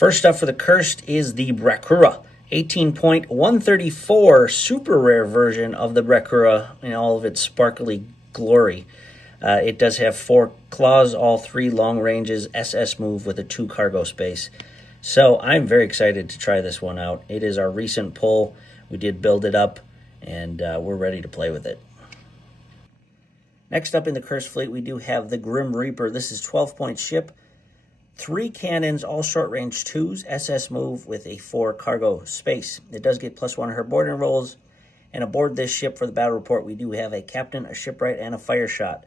First up for the Cursed is the Brakura, 18.134 super rare version of the Brakura in all of its sparkly glory. It does have 4 claws, all 3 long ranges, SS move with a 2 cargo space. So I'm very excited to try this one out. It is our recent pull. We did build it up, and we're ready to play with it. Next up in the Cursed fleet, we do have the Grim Reaper. This is 12-point ship, 3 cannons, all short-range 2s, SS move with a 4 cargo space. It does get +1 to her boarding rolls, and aboard this ship for the battle report, we do have a captain, a shipwright, and a fire shot.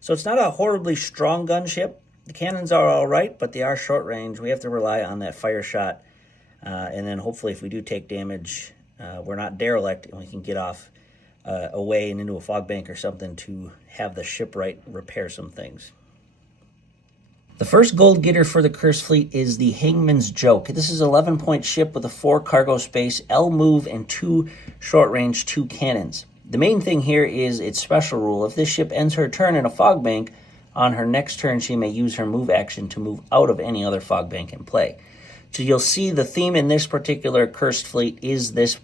So it's not a horribly strong gunship. The cannons are all right, but they are short range. We have to rely on that fire shot, and then hopefully if we do take damage, we're not derelict, and we can get off away and into a fog bank or something to have the shipwright repair some things. The first gold getter for the Cursed fleet is the Hangman's Joke. This is an 11-point ship with a 4 cargo space, L move, and 2 short-range 2 cannons. The main thing here is its special rule. If this ship ends her turn in a fog bank, on her next turn she may use her move action to move out of any other fog bank in play. So you'll see the theme in this particular Cursed fleet is this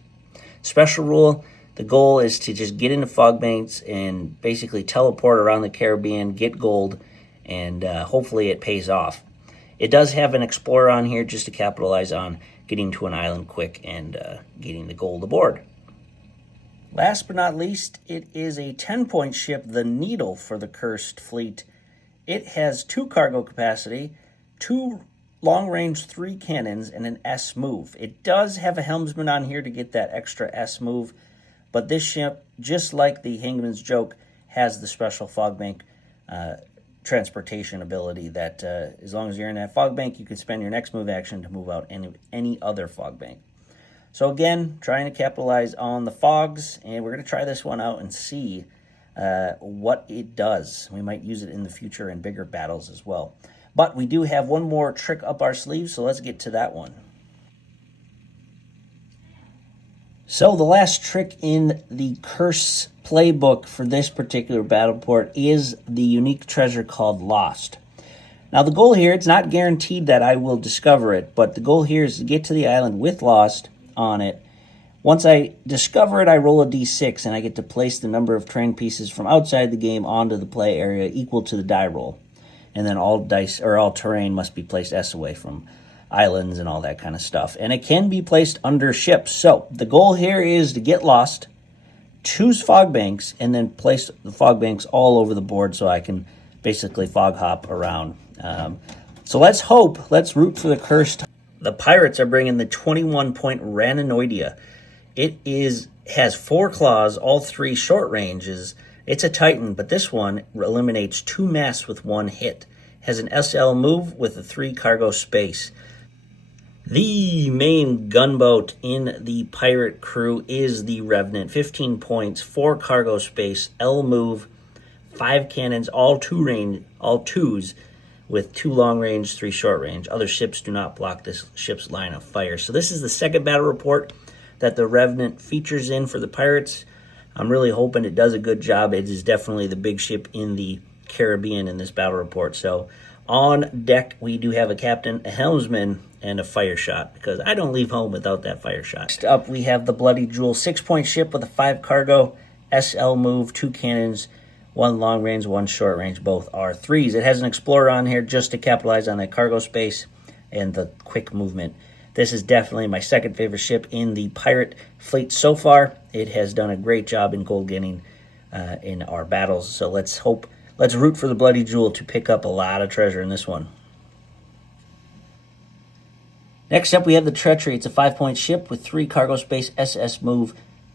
special rule. The goal is to just get into fog banks and basically teleport around the Caribbean, get gold, and hopefully it pays off. It does have an explorer on here just to capitalize on getting to an island quick and getting the gold aboard. Last but not least, it is a 10-point ship, the Needle, for the Cursed fleet. It has 2 cargo capacity, 2 long-range 3 cannons, and an S move. It does have a helmsman on here to get that extra S move, but this ship, just like the Hangman's Joke, has the special fog bank transportation ability that as long as you're in that fog bank, you can spend your next move action to move out any other fog bank. So again, trying to capitalize on the fogs, and we're going to try this one out and see what it does. We might use it in the future in bigger battles as well. But we do have one more trick up our sleeve, so let's get to that one. So the last trick in the Curse playbook for this particular battle report is the unique treasure called Lost. Now the goal here, it's not guaranteed that I will discover it, but the goal here is to get to the island with Lost on it. Once I discover it, I roll a d6 and I get to place the number of terrain pieces from outside the game onto the play area equal to the die roll. And then all dice or all terrain must be placed S away from islands and all that kind of stuff. And it can be placed under ships. So the goal here is to get Lost, choose fog banks, and then place the fog banks all over the board so I can basically fog hop around. So let's root for the Cursed. The Pirates are bringing the 21-point Raninoidia. It has 4 claws, all 3 short ranges. It's a Titan, but this one eliminates 2 mass with 1 hit. Has an SL move with a 3 cargo space. The main gunboat in the pirate crew is the Revenant. 15 points, 4 cargo space, L move, 5 cannons, all 2s, with 2 long range, 3 short range. Other ships do not block this ship's line of fire. So this is the second battle report that the Revenant features in for the Pirates. I'm really hoping it does a good job. It is definitely the big ship in the Caribbean in this battle report. So on deck, we do have a captain, a helmsman, and a fire shot, because I don't leave home without that fire shot. Next up, we have the Bloody Jewel, 6-point ship with a 5 cargo, SL move, 2 cannons, 1 long range, 1 short range, both are 3s. It has an explorer on here just to capitalize on that cargo space and the quick movement. This is definitely my second favorite ship in the pirate fleet so far. It has done a great job in gold getting in our battles. So let's root for the Bloody Jewel to pick up a lot of treasure in this one. Next up, we have the Treachery. It's a 5-point ship with 3 cargo space, SS move,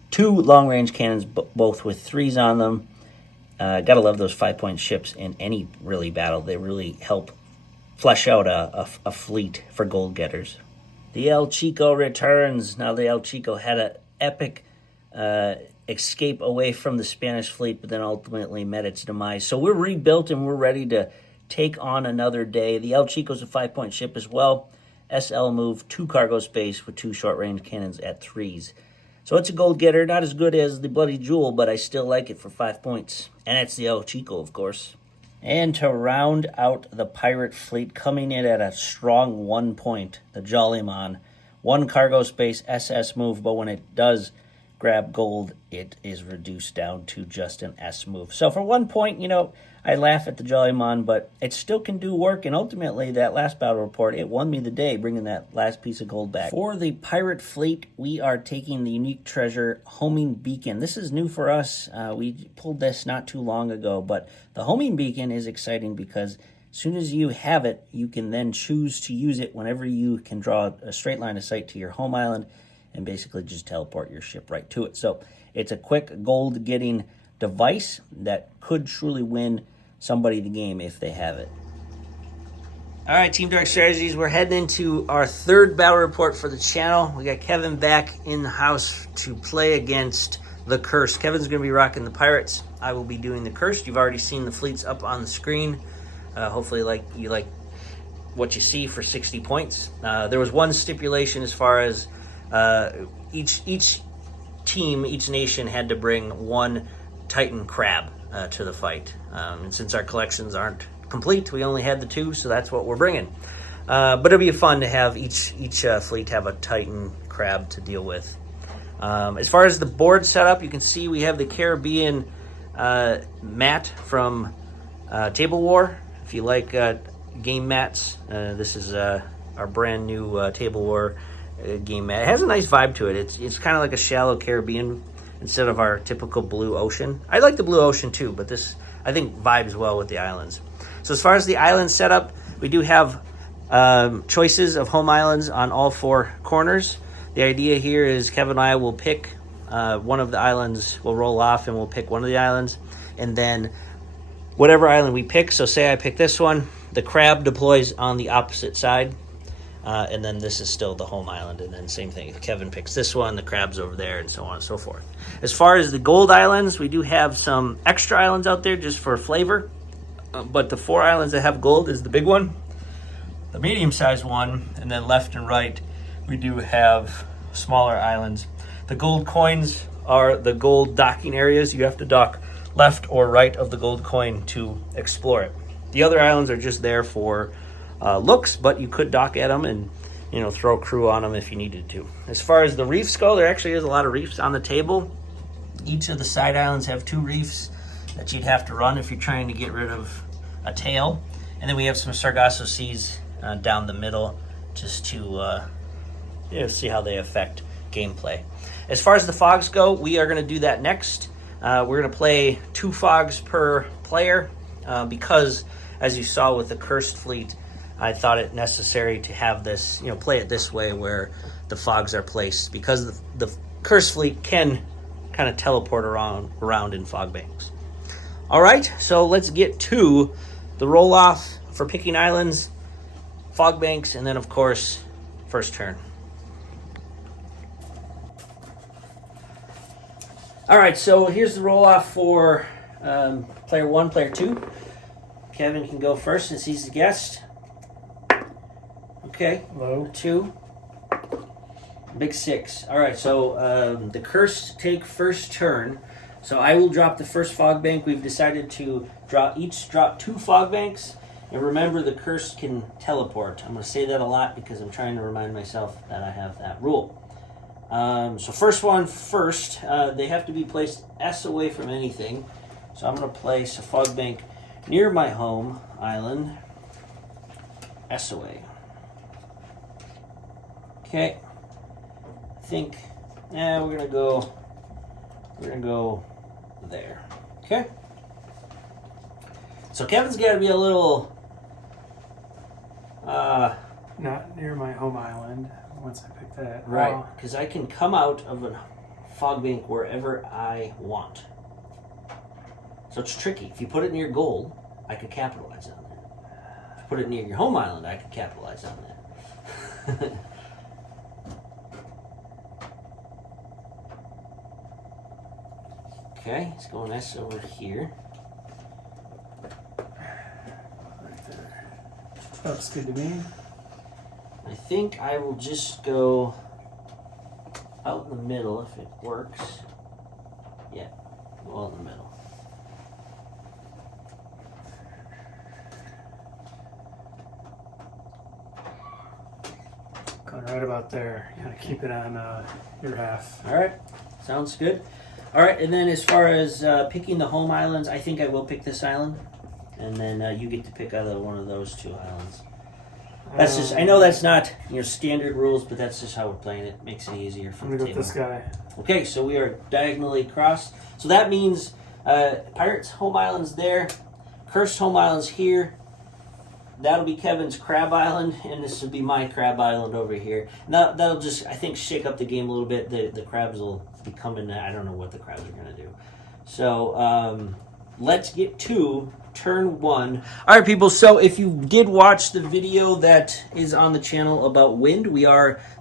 2 long-range cannons, both with 3s on them. Gotta love those 5-point ships in any really battle. They really help flesh out a fleet for gold getters. The El Chico returns. Now, the El Chico had an epic escape away from the Spanish fleet, but then ultimately met its demise. So we're rebuilt and we're ready to take on another day. The El Chico's a 5-point ship as well. SL move, 2 cargo space with 2 short-range cannons at 3s. So it's a gold getter, not as good as the Bloody Jewel, but I still like it for 5 points. And it's the El Chico, of course. And to round out the pirate fleet, coming in at a strong 1 point, the Jollyman. 1 cargo space SS move, but when it does grab gold, it is reduced down to just an S move. So for 1 point, I laugh at the Jollyman, but it still can do work, and ultimately, that last battle report, it won me the day, bringing that last piece of gold back. For the pirate fleet, we are taking the unique treasure homing beacon. This is new for us. We pulled this not too long ago, but the homing beacon is exciting because as soon as you have it, you can then choose to use it whenever you can draw a straight line of sight to your home island and basically just teleport your ship right to it. So it's a quick gold getting device that could truly win somebody the game if they have it. All right, Team Dark Strategies, we're heading into our 3rd battle report for the channel. We got Kevin back in the house to play against the Cursed. Kevin's going to be rocking the Pirates. I will be doing the Cursed. You've already seen the fleets up on the screen. Hopefully you like what you see for 60 points. There was one stipulation as far as each team, each nation had to bring 1 Titan crab to the fight. And since our collections aren't complete, we only had the 2, so that's what we're bringing. But it'll be fun to have each fleet have a Titan crab to deal with. As far as the board setup, you can see we have the Caribbean mat from Table War. If you like game mats, this is our brand new Table War game mat. It has a nice vibe to it. It's kind of like a shallow Caribbean instead of our typical blue ocean. I like the blue ocean too, but this, I think, vibes well with the islands. So as far as the island setup, we do have choices of home islands on all 4 corners. The idea here is Kevin and I will pick one of the islands, we'll roll off and we'll pick one of the islands, and then whatever island we pick, so say I pick this one, the crab deploys on the opposite side, and then this is still the home island, and then same thing. If Kevin picks this one, the crab's over there, and so on and so forth. As far as the gold islands, we do have some extra islands out there just for flavor, but the 4 islands that have gold is the big one, the medium-sized one, and then left and right, we do have smaller islands. The gold coins are the gold docking areas. You have to dock left or right of the gold coin to explore it. The other islands are just there for looks, but you could dock at them and throw a crew on them if you needed to. As far as the reefs go, there actually is a lot of reefs on the table. Each of the side islands have 2 reefs that you'd have to run if you're trying to get rid of a tail. And then we have some Sargasso Seas down the middle just to see how they affect gameplay. As far as the fogs go, we are going to do that next. We're going to play 2 fogs per player because, as you saw with the Cursed fleet, I thought it necessary to have this, play it this way where the fogs are placed because the Cursed fleet can kind of teleport around in fog banks. All right, so let's get to the roll-off for picking islands, fog banks, and then, of course, first turn. All right, so here's the roll-off for player 1, player 2. Kevin can go first since he's the guest. Okay. Low. 2. Big 6. All right, so the Cursed take first turn. So I will drop the first fog bank. We've decided to drop 2 fog banks. And remember, the Cursed can teleport. I'm going to say that a lot because I'm trying to remind myself that I have that rule. So first one first. They have to be placed S away from anything. So I'm going to place a fog bank near my home island. S away. Okay. I think we're gonna go there. Okay. So Kevin's got to be a little not near my home island once I pick that. Right, because I can come out of a fog bank wherever I want. So it's tricky. If you put it near gold, I could capitalize on that. If you put it near your home island, I could capitalize on that. Okay, it's going S over here. Right there. Looks good to me. I think I will just go out in the middle if it works. Yeah, go out in the middle. right about there. You gotta keep it on your half. All right, sounds good. All right, and then as far as picking the home islands, I think I will pick this island, and then you get to pick either one of those two islands. That's just, I know that's not your standard rules, but that's just how we're playing it. Makes it easier for I'm the gonna go table. with this guy. Okay, so we are diagonally crossed. So that means Pirates home islands there, Cursed home islands here. That'll be Kevin's crab island, and this will be my crab island over here. Now that'll just, I think, shake up the game a little bit. The crabs will be coming. I don't know what the crabs are going to do. So let's get to turn one. All right, people. So if you did watch the video that is on the channel about Wind,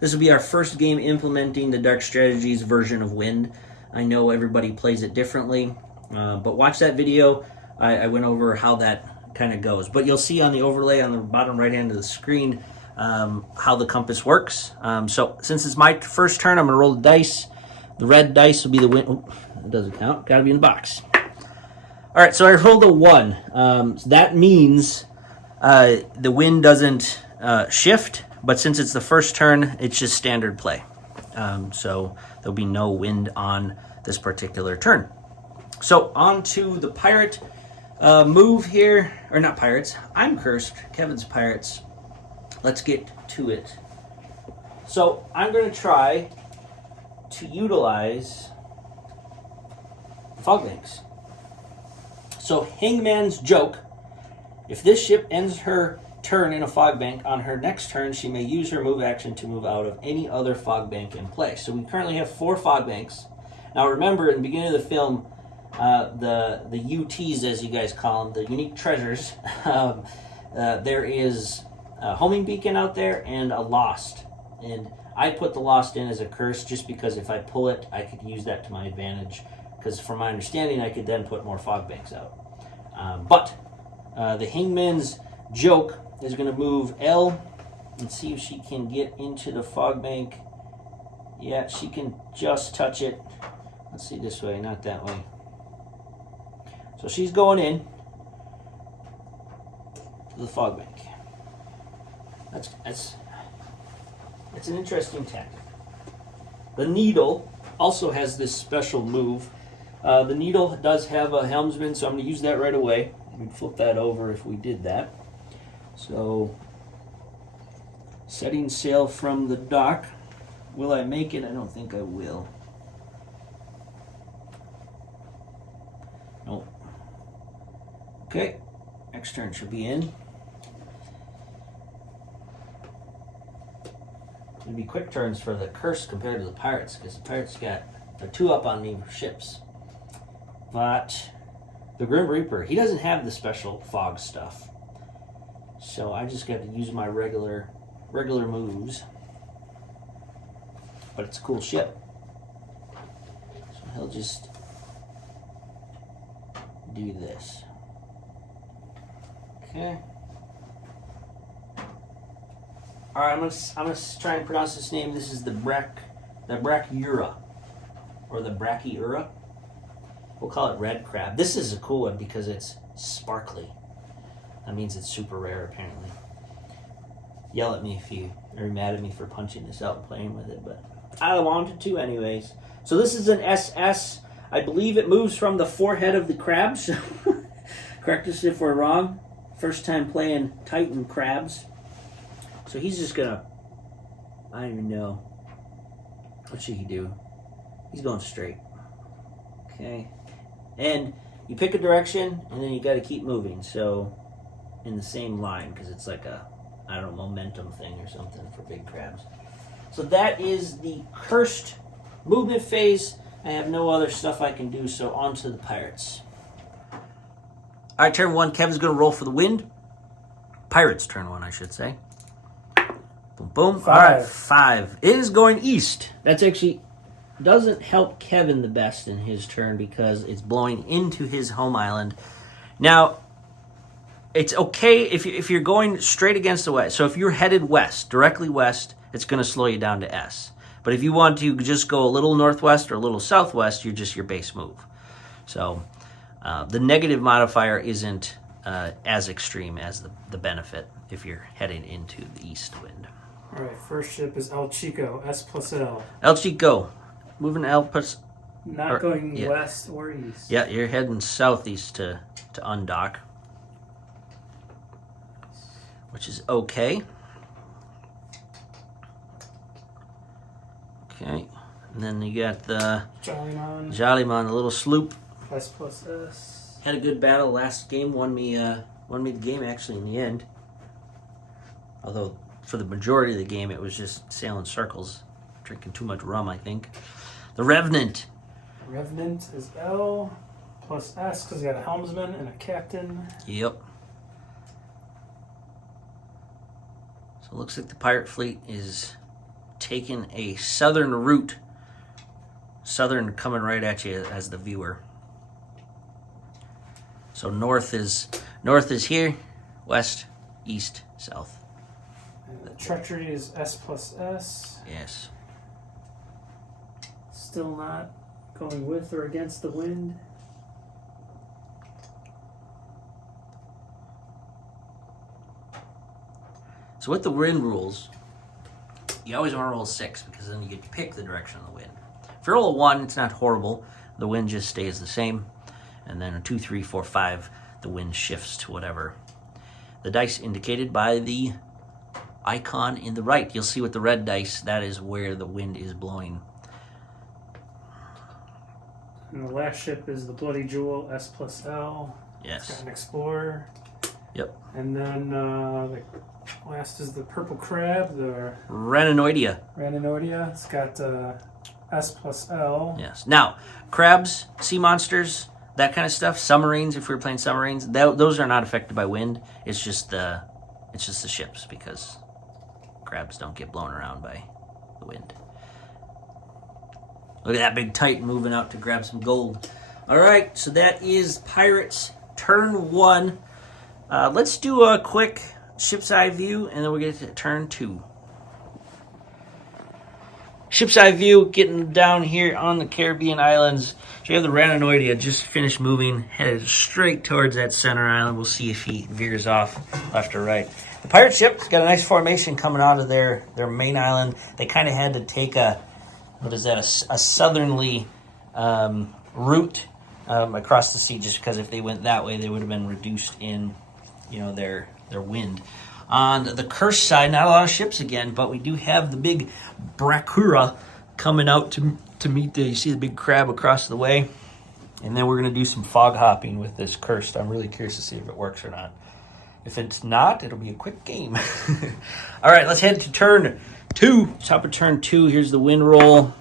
this will be our first game implementing the Dark Strategies version of Wind. I know everybody plays it differently, but watch that video. I went over how that kind of goes, but you'll see on the overlay on the bottom right hand of the screen how the compass works. So since it's my first turn, I'm going to roll the dice. The red dice will be the win. Oh, it doesn't count. Got to be in the box. All right, so I rolled a 1. So that means the wind doesn't shift, but since it's the first turn, it's just standard play. So there'll be no wind on this particular turn. So on to the pirate move here, or not pirates. I'm cursed. Kevin's pirates. Let's get to it. So I'm going to try to utilize fog banks. So Hangman's joke. If this ship ends her turn in a fog bank, on her next turn she may use her move action to move out of any other fog bank in play. So we currently have 4 fog banks. Now remember, in the beginning of the film, the UTs, as you guys call them, the unique treasures, there is a homing beacon out there and a lost. And I put the lost in as a curse just because if I pull it, I could use that to my advantage. Because from my understanding, I could then put more fog banks out. But the Hangman's joke is going to move L and see if she can get into the fog bank. Yeah, she can just touch it. Let's see, this way, not that way. So she's going in to the fog bank. That's an interesting tactic. The Needle also has this special move. The Needle does have a helmsman, so I'm going to use that right away. We'd flip that over if we did that. So, setting sail from the dock. Will I make it? I don't think I will. Nope. Okay, next turn should be in. It'd be quick turns for the curse compared to the pirates, because the pirates they're 2 up on me for ships. But the Grim Reaper, he doesn't have the special fog stuff. So I just got to use my regular moves. But it's a cool ship. So he'll just do this. Okay. All right, I'm gonna try and pronounce this name. This is the Brachyura, or the Brachyura. We'll call it red crab. This is a cool one because it's sparkly. That means it's super rare, apparently. Yell at me if you are mad at me for punching this out and playing with it, but I wanted to anyways. So this is an SS. I believe it moves from the forehead of the crabs. Correct us if we're wrong. First time playing Titan crabs. So he's just gonna, I don't even know. What should he do? He's going straight. Okay. And you pick a direction, and then you got to keep moving. So, in the same line, because it's like a, I don't know, momentum thing or something for big crabs. So that is the cursed movement phase. I have no other stuff I can do, so on to the pirates. All right, turn 1. Kevin's going to roll for the wind. Pirates turn 1, I should say. Boom, boom. 5. All right, 5. It is going east. That's actually doesn't help Kevin the best in his turn because it's blowing into his home island. Now, it's okay if you're going straight against the west. So if you're headed west, directly west, it's going to slow you down to S. But if you want to just go a little northwest or a little southwest, you're just your base move. So the negative modifier isn't as extreme as the benefit if you're heading into the east wind. All right, first ship is El Chico, S plus L. El Chico. Moving to Not going yeah. west or east. Yeah, you're heading southeast to undock, which is okay. Okay, and then you got the Jollyman, the little sloop. S plus S. Had a good battle last game. Won me the game actually in the end. Although for the majority of the game it was just sailing circles, drinking too much rum, I think. The Revenant. Revenant is L plus S because you got a helmsman and a captain. Yep. So it looks like the pirate fleet is taking a southern route. Southern coming right at you as the viewer. So north is here, west, east, south. And the treachery is S plus S. Yes. Still not going with or against the wind. So with the wind rules, you always want to roll a 6 because then you get to pick the direction of the wind. If you roll a 1, it's not horrible. The wind just stays the same. And then a 2, 3, 4, 5, the wind shifts to whatever. The dice indicated by the icon in the right. You'll see with the red dice, that is where the wind is blowing. And the last ship is the Bloody Jewel, S plus L. It's got Yes. an explorer. Yep. And then the last is the Purple Crab, the Raninoidea. Raninoidea. It's got S plus L. Yes. Now, crabs, sea monsters, that kind of stuff, submarines, if we were playing submarines, those are not affected by wind. It's just the ships because crabs don't get blown around by the wind. Look at that big Titan moving out to grab some gold. All right, so that is Pirates turn 1. Let's do a quick ship's eye view, and then we'll get to turn 2. Ship's eye view, getting down here on the Caribbean islands. So you have the Raninoidea just finished moving, headed straight towards that center island. We'll see if he veers off left or right. The pirate ship's got a nice formation coming out of their main island. They kind of had to take a southerly route across the sea, just because if they went that way, they would have been reduced in, their wind. On the Curse side, not a lot of ships again, but we do have the big Bracura coming out to meet you see the big crab across the way. And then we're going to do some fog hopping with this Cursed. I'm really curious to see if it works or not. If it's not, it'll be a quick game. All right, let's head to turn 2. Top of turn 2, here's the wind roll.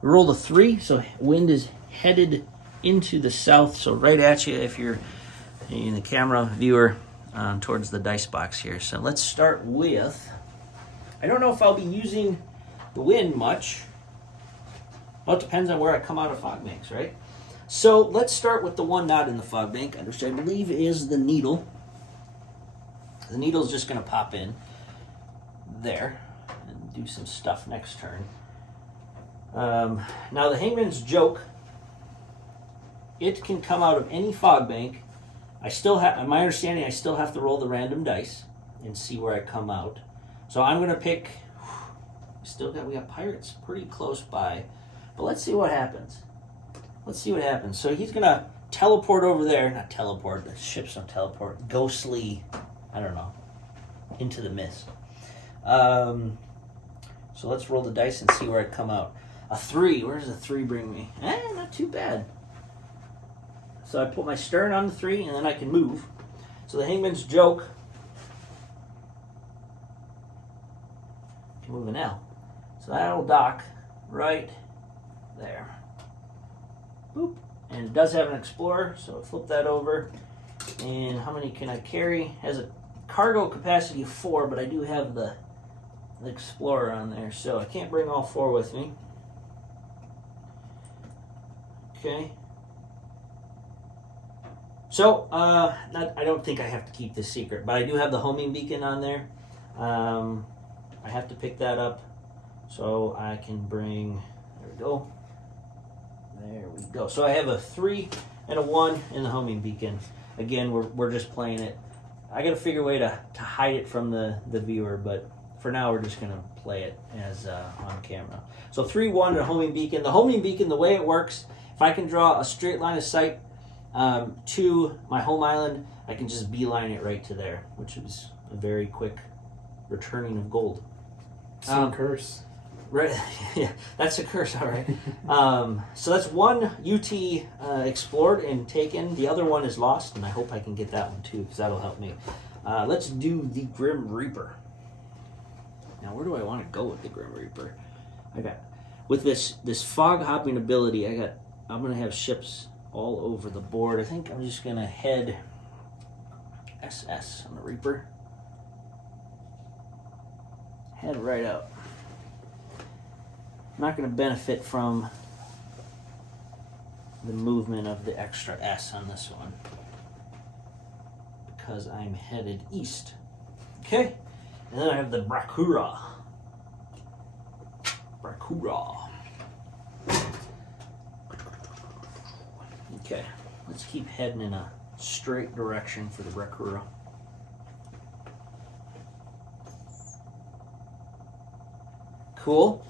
We rolled a 3, so wind is headed into the south, so right at you if you're in the camera viewer. Towards the dice box here. So let's start with, I don't know if I'll be using the wind much. Well, it depends on where I come out of fog banks, right? So let's start with the one not in the fog bank, which I believe is the Needle. The Needle's just going to pop in there and do some stuff next turn. Now the Hangman's Joke, it can come out of any fog bank. I still have, my understanding, I still have to roll the random dice and see where I come out. So I'm going to pick, we got Pirates pretty close by, but let's see what happens. So he's going to teleport over there, not teleport, the ships don't teleport, ghostly, I don't know, into the mist. So let's roll the dice and see where I come out. A 3, where does a 3 bring me? Not too bad. So I put my stern on the 3, and then I can move. So the Hangman's Joke can move an L. So that'll dock right there. Boop. And it does have an Explorer, so I'll flip that over. And how many can I carry? Has a cargo capacity of 4, but I do have the Explorer on there, so I can't bring all 4 with me. Okay. So, I don't think I have to keep this secret, but I do have the homing beacon on there. I have to pick that up, so I can bring, there we go. So I have a 3 and a 1 in the homing beacon. Again, we're just playing it. I got to figure a way to hide it from the viewer, but for now, we're just going to play it as on camera. So 3-1 and a homing beacon. The homing beacon, the way it works, if I can draw a straight line of sight to my home island, I can just beeline it right to there, which is a very quick returning of gold. Some curse. Right, yeah, that's a curse, all right. So that's one UT explored and taken. The other one is lost, and I hope I can get that one too, because that'll help me. Let's do the Grim Reaper. Now, where do I want to go with the Grim Reaper? With this fog hopping ability, I'm gonna have ships all over the board. I think I'm just gonna head SS on the Reaper. Head right out. I'm not going to benefit from the movement of the extra S on this one because I'm headed east. Okay, and then I have the Brakura. Okay, let's keep heading in a straight direction for the Brakura. Cool.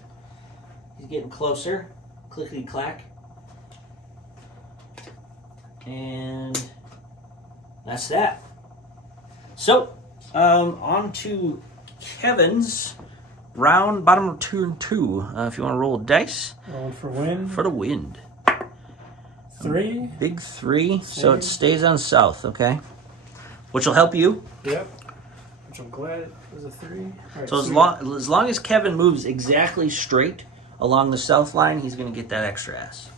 He's getting closer. Clickety clack. And that's that. So, on to Kevin's round, bottom of turn 2. If you want to roll dice. Rolling for wind. For the wind. 3. Big 3. So it stays on south, okay? Which will help you. Yep. Which I'm glad it was a 3. Right, So as long as Kevin moves exactly straight along the south line, he's going to get that extra S.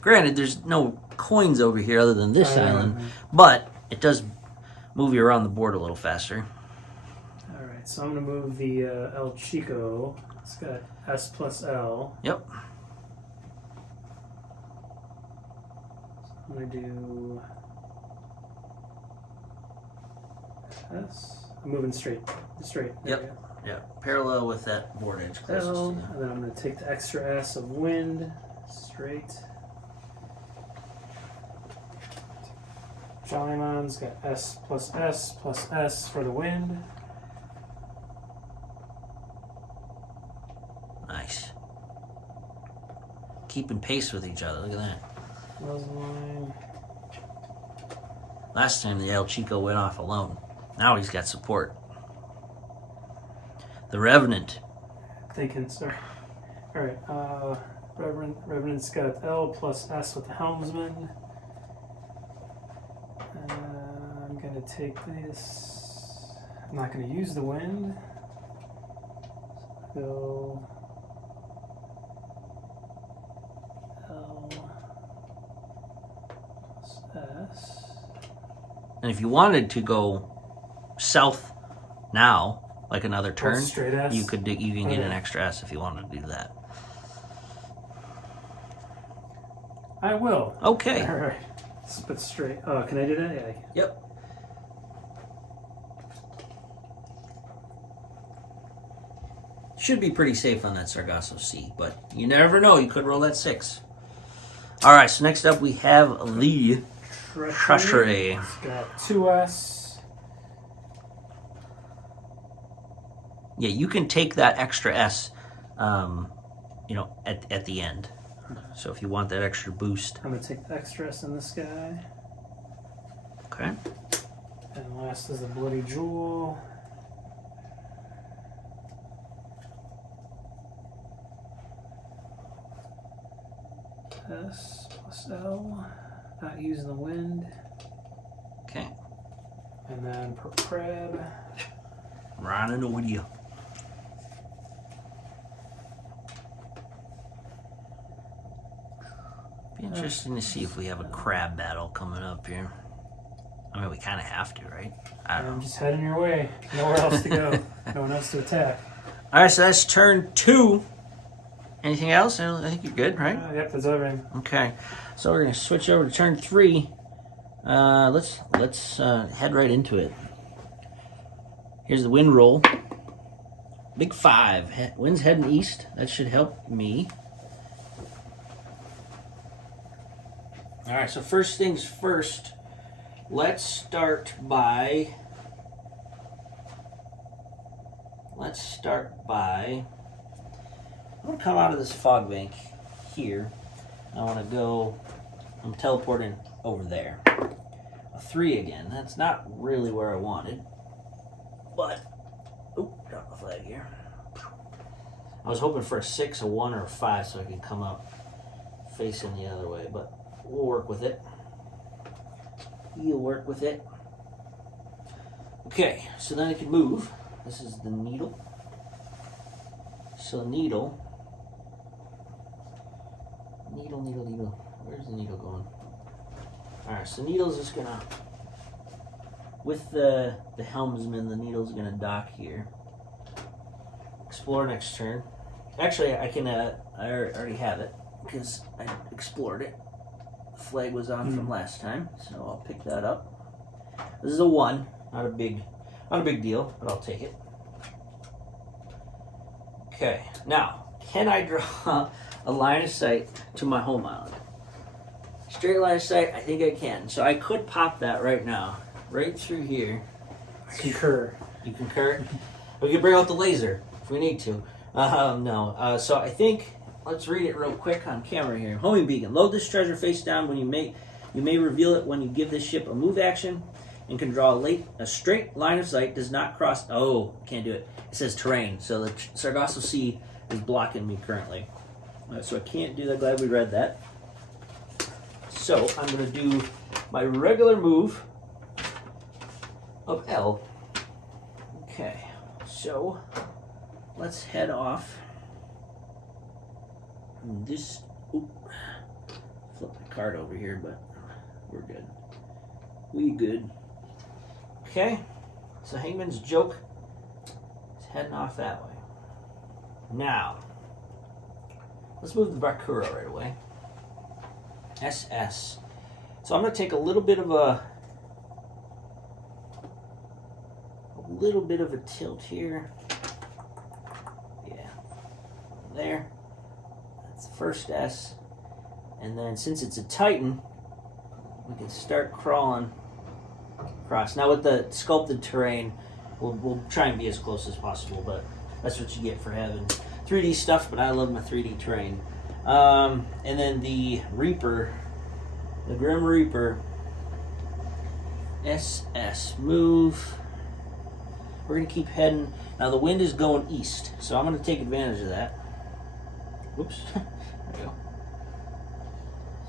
Granted, there's no coins over here other than this island, but it does move you around the board a little faster. All right, so I'm going to move the El Chico. It's got S plus L. Yep. I'm going to do S. I'm moving straight. There Yep. we go. Yeah, parallel with that board edge closest L, to you. and then I'm going to take the extra S of wind straight. Jalimon's got S plus S for the wind. Nice. Keeping pace with each other. Look at that. Muzzleline. Last time the El Chico went off alone. Now he's got support. The Revenant. Thinking, sorry. Alright, Revenant's got L plus S with the helmsman. I'm gonna take this. I'm not gonna use the wind. Go L plus S. And if you wanted to go south now, like another turn, straight S? you can get an extra S if you wanted to do that. I will. Okay. Alright. Spit straight. Oh, can I do that? Yeah. Yep. Should be pretty safe on that Sargasso Sea, but you never know. You could roll that 6. All right, so next up we have the Treachery. It's got 2S. Yeah, you can take that extra S, at the end. So if you want that extra boost. I'm going to take the extra S in this guy. Okay. And last is the Bloody Jewel. S plus L. Not using the wind. Okay. And then per crab. Running with you. Be interesting to see if we have a crab battle coming up here. I mean, we kind of have to, right? I don't I'm know. just heading your way. Nowhere else to go. No one else to attack. All right, so that's turn 2. Anything else? I think you're good, right? Yep, that's everything. Okay, so we're gonna switch over to turn 3. Let's head right into it. Here's the wind roll. Big 5. Wind's heading east. That should help me. All right, so first things first. Let's start by let's start by, I'm going to come out of this fog bank here. I want to go, I'm teleporting over there. A 3 again. That's not really where I wanted. But, oop, drop the flag here. I was hoping for a 6, a 1, or a 5 so I could come up facing the other way, but we'll work with it. You'll work with it. Okay, so then I can move. This is the needle. So needle. Where's the needle going? Alright, so needle's just gonna, with the helmsman, the needle's gonna dock here. Explore next turn. Actually, I can, I already have it, because I explored it. The flag was on from last time, so I'll pick that up. This is a 1, not a big deal, but I'll take it. Okay, now, can I draw a line of sight to my home island? Straight line of sight, I think I can. So I could pop that right now, right through here. I concur. You concur? We could bring out the laser if we need to. No. So I think, let's read it real quick on camera here. Homing beacon. Load this treasure face down. When you may reveal it when you give this ship a move action and can draw a straight line of sight. Does not cross. Oh, can't do it. It says terrain. So the Sargasso Sea is blocking me currently. So I can't do that. Glad we read that. So I'm going to do my regular move of L. Okay, so let's head off. This, flip the card over here, but we're good. We good. Okay, so Hangman's Joke is heading off that way. Now, let's move the Bakura right away. SS. So I'm going to take a little bit of a tilt here. Yeah. There. That's the first S. And then since it's a Titan, we can start crawling across. Now with the sculpted terrain, we'll try and be as close as possible, but that's what you get for having 3D stuff, but I love my 3D terrain. And then the Reaper, the Grim Reaper, SS, move. We're going to keep heading. Now the wind is going east, so I'm going to take advantage of that. Whoops, there we go.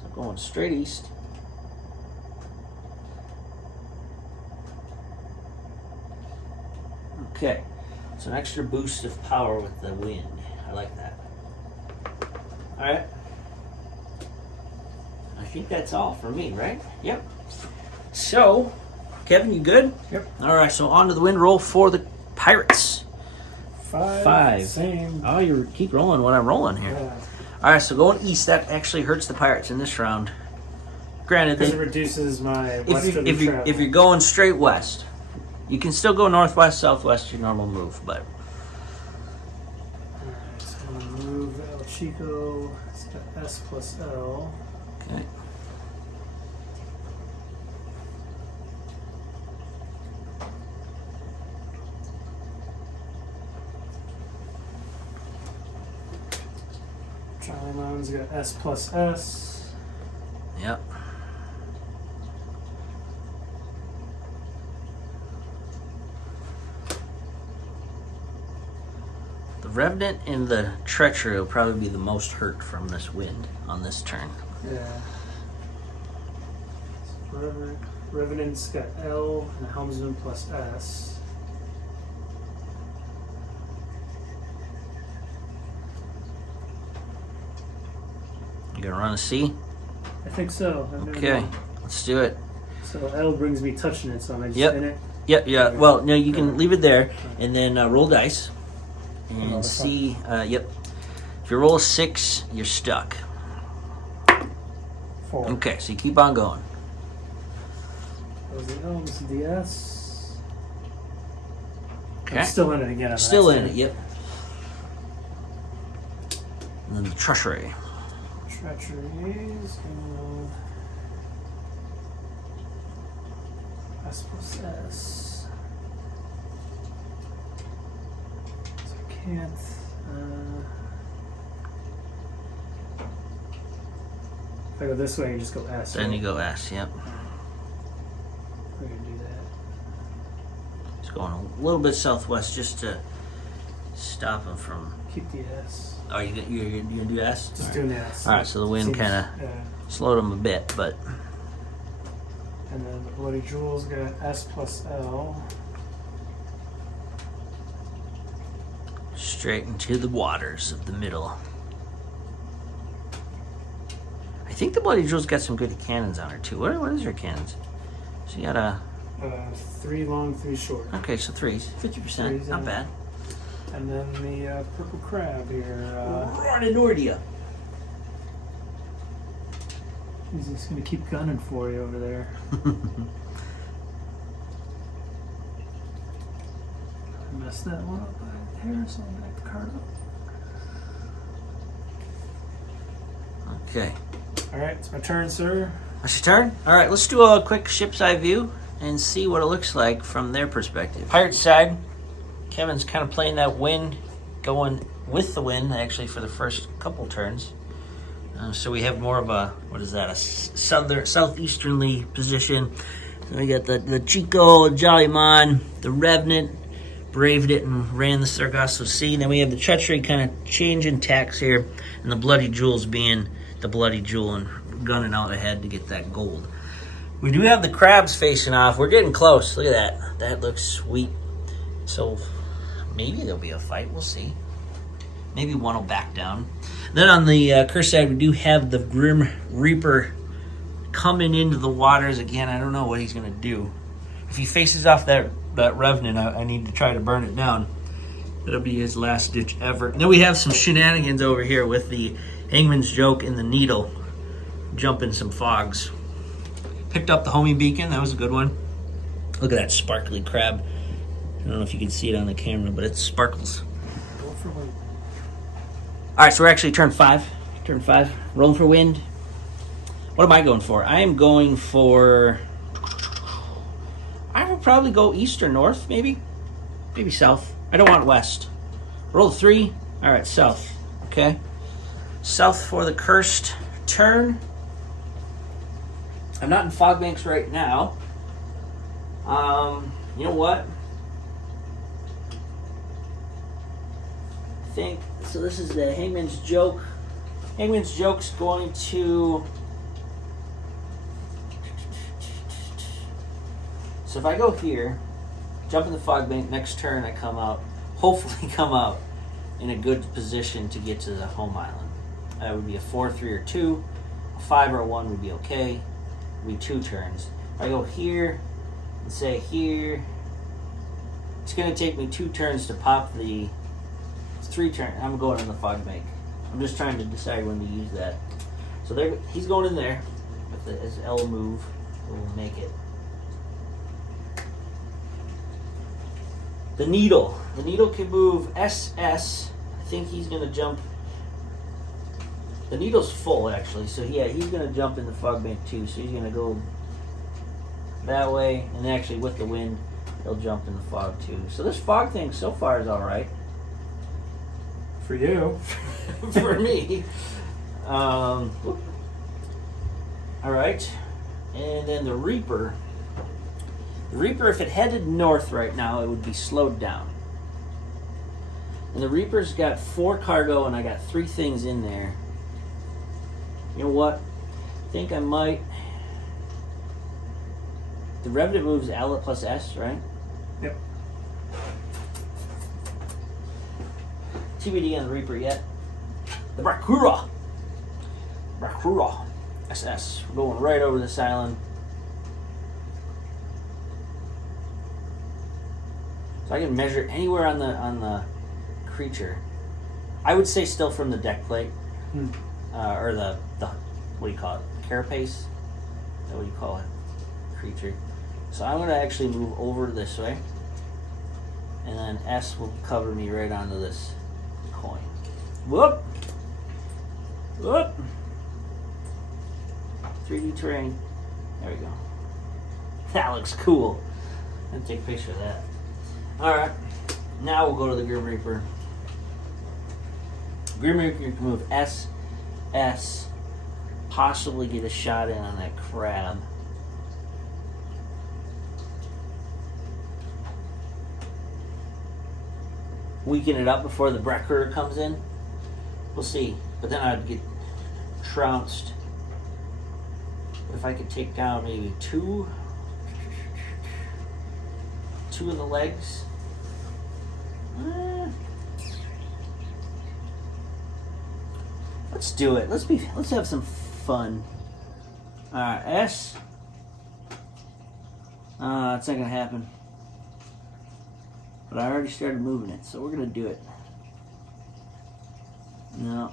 So going straight east. Okay, so an extra boost of power with the wind. I like that. Alright. I think that's all for me, right? Yep. So, Kevin, you good? Yep. Alright, so on to the wind roll for the Pirates. 5. Same. Oh, you keep rolling when I'm rolling here. Yeah. Alright, so going east, that actually hurts the Pirates in this round. Granted, Because it reduces my westerly travel. if you're going straight west, you can still go northwest, southwest, your normal move, but... Alright, so I'm going to move El Chico. It's got S plus L. Okay. Charlie Mountain's got S plus S. Yep. The Revenant and the Treachery will probably be the most hurt from this wind on this turn. Yeah. So Revenant's got L and Helmsman plus S. You gonna run a C? I think so. I've never Okay, done- let's do it. So L brings me touching it, so I'm just Yep. in it. Yep, yeah. Well, no, you can leave it there and then roll dice Oh, and that's see. Yep. If you roll a 6, you're stuck. 4. Okay, so you keep on going. That was the L, this is the S. Okay. I'm still in it again. Still in it, yep. And then the Treachery. Treacheries. S plus S. can't. If I go this way, you just go S. Then right? you go S, yep. We're gonna do that. It's going a little bit southwest just to stop him from. Keep the S. Oh, you're gonna do S? Just All right. doing the S. All right, so the wind Seems- kind of Yeah. slowed him a bit, but And then the Bloody Jewels got S plus L. straight into the waters of the middle. I think the Bloody Jewel's got some good cannons on her too. What is her cannons? She got a 3 long, 3 short. okay, so 3s, 50%, Threes, not yeah. bad. And then the Purple Crab here. Rana Nordia. He's just gonna keep gunning for you over there. I messed that one up right there, so I'm gonna back the card up. Okay, Alright, it's my turn, sir. that's your turn. All right, let's do a quick ship's eye view and see what it looks like from their perspective. Pirate side, Kevin's kind of playing that wind, going with the wind actually for the first couple turns. So we have more of a, what is that, a southeasternly position. So we got the Chico, Jollymon, the Revenant, braved it and ran the Sargasso Sea. Then we have the Treachery kind of changing tacks here, and the Bloody Jewels being the Bloody Jewel and gunning out ahead to get that gold. We do have the crabs facing off. We're getting close. Look at that. That looks sweet. So maybe there'll be a fight. We'll see. Maybe one will back down. Then on the curse side, we do have the Grim Reaper coming into the waters again. I don't know what he's going to do. If he faces off that Revenant, I need to try to burn it down. That'll be his last ditch ever. And then we have some shenanigans over here with the Hangman's Joke and the Needle jumping some fogs. Picked up the homing beacon. That was a good one. Look at that sparkly crab. I don't know if you can see it on the camera, but it sparkles. Go for one. All right, so we're actually turn 5. Turn 5. Rolling for wind. What am I going for? I am going for... I would probably go east or north, maybe. Maybe south. I don't want west. Roll 3. All right, south. Okay. South for the cursed turn. I'm not in fog banks right now. You know what? I think so. This is the Hangman's Joke. Hangman's Joke's going to. So if I go here, jump in the fog bank, next turn I come out, hopefully come out in a good position to get to the home island. That would be a 4, 3, or 2. A 5 or a 1 would be okay. It would be 2 turns. If I go here and say here, it's going to take me 2 turns to pop the... It's 3 turns. I'm going in the fog bank. I'm just trying to decide when to use that. So there, he's going in there with his L move. We'll make it. The Needle. The Needle can move SS. I think he's going to jump. The Needle's full, actually. So, yeah, he's going to jump in the fog bank, too. So, he's going to go that way. And actually, with the wind, he'll jump in the fog, too. So, this fog thing so far is all right. For you. For me. All right. And then the Reaper. The Reaper, if it headed north right now, it would be slowed down. And the Reaper's got 4 cargo, and I got 3 things in there. You know what? I think I might... The Revenant moves L plus S, right? Yep. TBD on the Reaper yet. The Brakura. SS. We're going right over this island. So I can measure anywhere on the creature. I would say still from the deck plate. Or the what do you call it? Carapace? Is that what you call it? Creature. So I'm gonna actually move over this way. And then S will cover me right onto this coin. Whoop! Whoop! 3D terrain. There we go. That looks cool. I'm gonna take a picture of that. Alright. Now we'll go to the Grim Reaper. Grim Reaper can move S, S, possibly get a shot in on that crab. Weaken it up before the Brecker comes in. We'll see. But then I'd get trounced. If I could take down maybe two of the legs. Let's do it. Let's have some fun. Alright, S. It's not gonna happen. But I already started moving it, so we're gonna do it. No.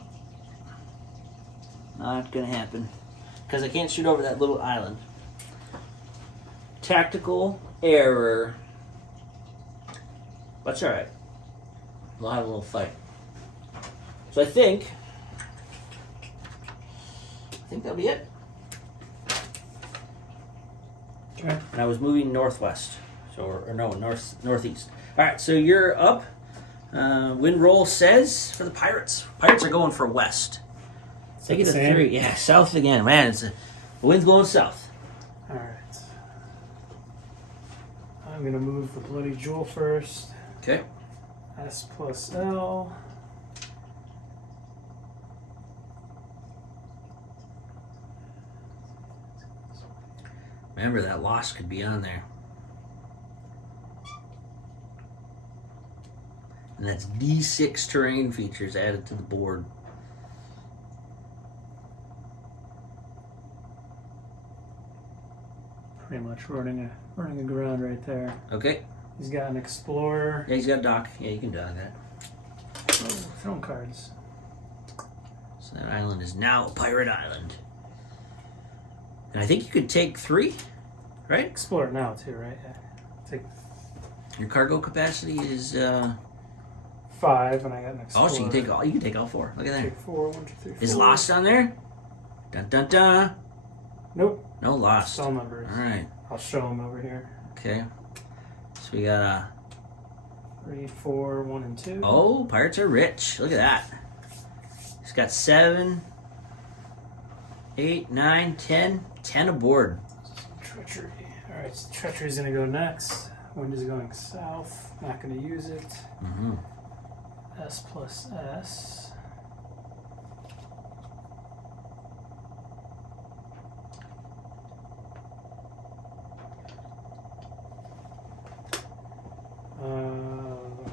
Not gonna happen. Because I can't shoot over that little island. Tactical error. That's alright. We'll have a little fight. So I think that'll be it. Okay. And I was moving northwest. Northeast. Alright, so you're up. Wind roll says for the Pirates. Pirates are going for west. They get a 3. Yeah, south again. Man, the wind's going south. Alright. I'm gonna move the Bloody Jewel first. Okay. S plus L. Remember, that loss could be on there. And that's D6 terrain features added to the board. Pretty much running a ground right there. Okay. He's got an Explorer. Yeah, he's got a dock. Yeah, you can dock that. Oh, throwing cards. So that island is now a pirate island. And I think you could take 3, right? Explorer now too, right? Yeah. Take Your cargo capacity is 5, and I got an Explorer. so you can take all 4. Look at that. Take 4, 1, 2, 3, 4. Is Lost on there? Dun dun dun. Nope. No Lost. Cell numbers. Alright. I'll show them over here. Okay. So we got 3, 4, 1, and 2. Oh, pirates are rich. Look at that. He's got 7, 8, 9, 10. 10 aboard. Treachery. Alright, so Treachery's gonna go next. Wind is going south. Not gonna use it. Mm-hmm. S plus S.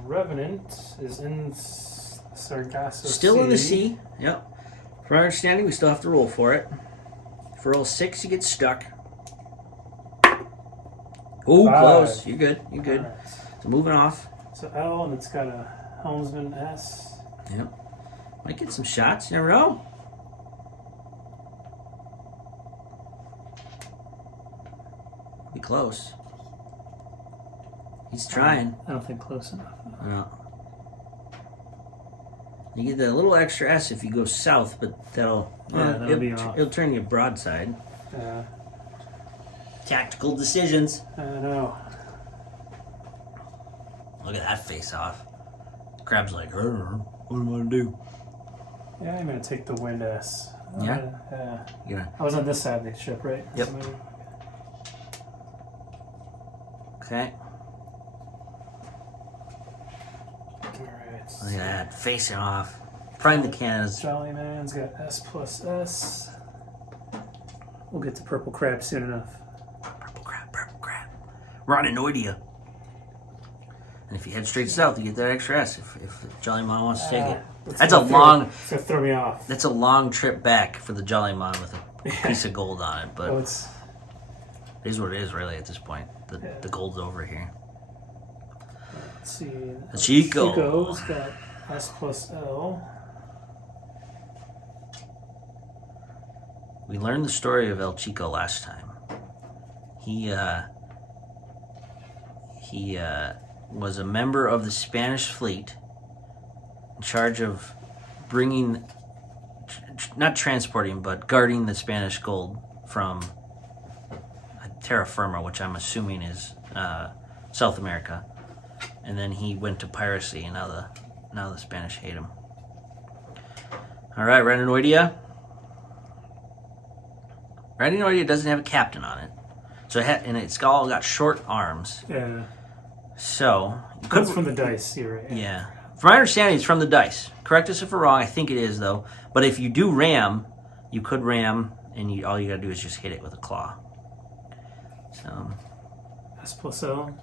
Revenant is in Sargasso Still Sea. in the sea. Yep. From our understanding, we still have to roll for it. If you roll 6, you get stuck. Oh, 5. close. You're good. You're good. Alright. So moving off. So L, and it's got a helmsman S. Yep. Might get some shots. You never know. Be close. He's trying. I don't think close enough. No. You get that little extra S if you go south, but that'll be off. it'll turn you broadside. Tactical decisions. I know. Look at that face off. Crab's like, what am I gonna do? Yeah, I'm gonna take the wind S. Yeah? Yeah. You know. I was on this side of the ship, right? Yep. Okay. Alright. Look at that. Facing off. Prime the cannons. Jolly Man's got S plus S. We'll get to Purple Crab soon enough. Purple crab, purple crab. We're on Anoidia. And if you head straight south, you get that extra S if Jolly Mon wants to take it. That's a long. It's gonna throw me off. That's a long trip back for the Jolly Mon with a piece of gold on it, but Oh, it's it is what it is really at this point. The gold's over here. let's see. The Chico. Chico's got S plus L. We learned the story of El Chico last time. He was a member of the Spanish fleet in charge of bringing, not transporting, but guarding the Spanish gold from terra firma, which I'm assuming is South America. And then he went to piracy, and now the Spanish hate him. All right, Renanoidea. Renanoidea doesn't have a captain on it, so and it's all got short arms. Yeah. So That's from the dice. You're right. Yeah. From my understanding, it's from the dice. Correct us if we're wrong. I think it is though. But if you do ram, you could ram, and all you gotta do is just hit it with a claw. So. S+L.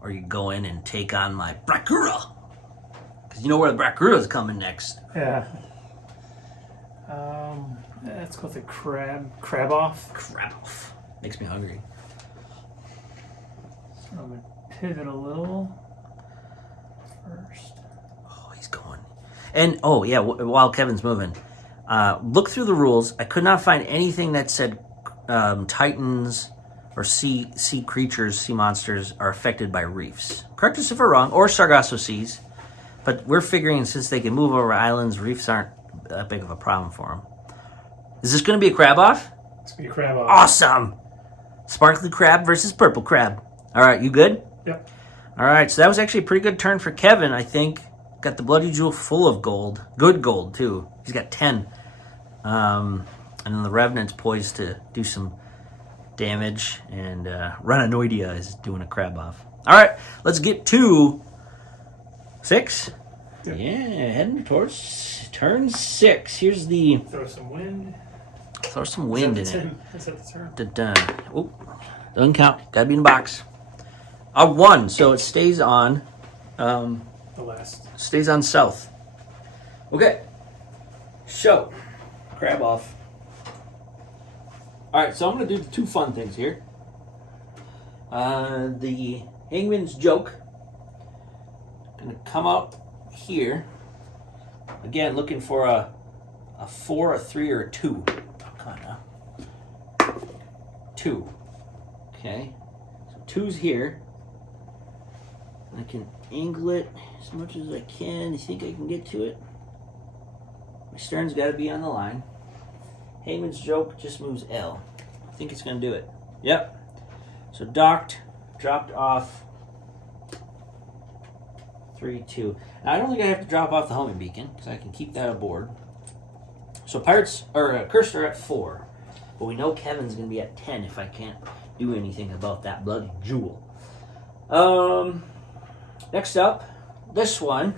Or you go in and take on my Brakura. Because you know where the Brakura is coming next. Yeah. Let's go with the Craboff. Craboff. Makes me hungry. So I'm going to pivot a little first. Oh, he's going. And, oh, yeah, while Kevin's moving, look through the rules. I could not find anything that said Titans or sea creatures, sea monsters are affected by reefs. Correct us if we're wrong, or Sargasso seas. But we're figuring since they can move over islands, reefs aren't that big of a problem for them. Is this going to be a Craboff? It's going to be a Craboff. Awesome! Sparkly crab versus purple crab. All right, you good? Yep. All right, so that was actually a pretty good turn for Kevin, I think. Got the Bloody Jewel full of gold. Good gold, too. He's got 10. And then the Revenant's poised to do some damage. And Renanoidea is doing a Craboff. All right, let's get to 6. Yep. Yeah, heading towards turn 6. Here's the... Throw some wind. Throw some wind in it. Is that the turn? Dun-dun. Oh, doesn't count. Gotta be in the box. A 1, so it stays on. The last. Stays on south. Okay. So, Craboff. All right, so I'm gonna do 2 fun things here. The Hangman's Joke. Gonna come out here. Again, looking for a 4, a 3, or a 2. Oh, come on now. 2. Okay. So 2's here. I can angle it as much as I can. You think I can get to it? My stern's got to be on the line. Heyman's Joke just moves L. I think it's going to do it. Yep. So docked, dropped off. 3, 2. Now I don't think I have to drop off the homing beacon because I can keep that aboard. So Pirates or Cursed are at 4, but we know Kevin's going to be at 10 if I can't do anything about that Bloody Jewel. Next up, this one.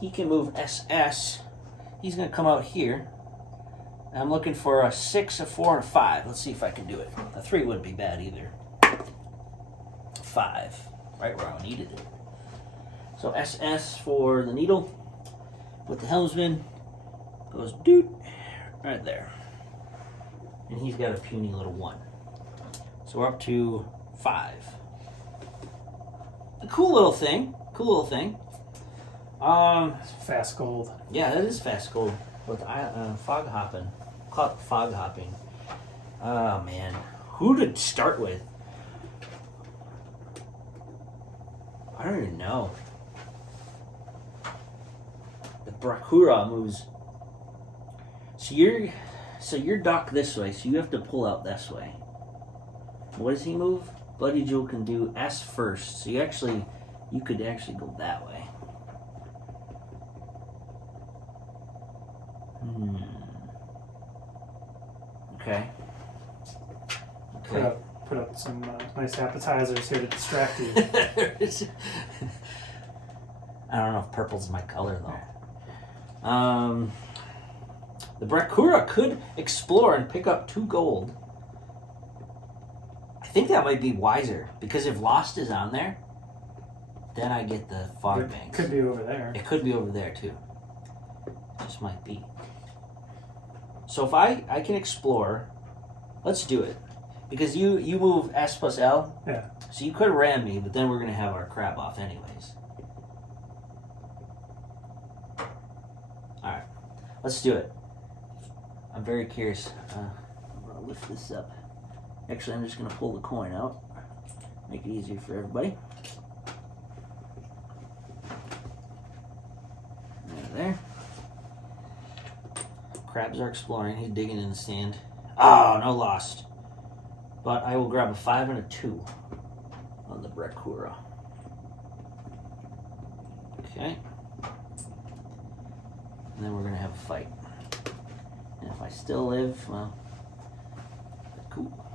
He can move SS. He's going to come out here. I'm looking for a 6, a 4, and a 5. Let's see if I can do it. A 3 wouldn't be bad either. 5, right where I needed it. So SS for the needle with the helmsman goes doot right there. And he's got a puny little 1. So we're up to 5. A cool little thing. Fast gold. Yeah, that is fast gold with fog hopping. Fog hopping. Oh man, who to start with? I don't even know. The Brakura moves. So you're docked this way, so you have to pull out this way. What does he move? Bloody Jewel can do S first, so you could actually go that way. Okay. Put up some nice appetizers here to distract you. I don't know if purple's my color though. The Brakura could explore and pick up 2 gold. I think that might be wiser because if Lost is on there, then I get the fog banks. Could be over there. It could be over there too. Just might be. So if I can explore, let's do it. Because you move S plus L. Yeah. So you could ram me, but then we're going to have our Craboff anyways. Alright. Let's do it. I'm very curious. I'm going to lift this up. Actually, I'm just going to pull the coin out. Make it easier for everybody. There. Crabs are exploring. He's digging in the sand. Oh, no Lost. But I will grab a 5 and a 2 on the Brakura. Okay. And then we're going to have a fight. And if I still live, well, cool.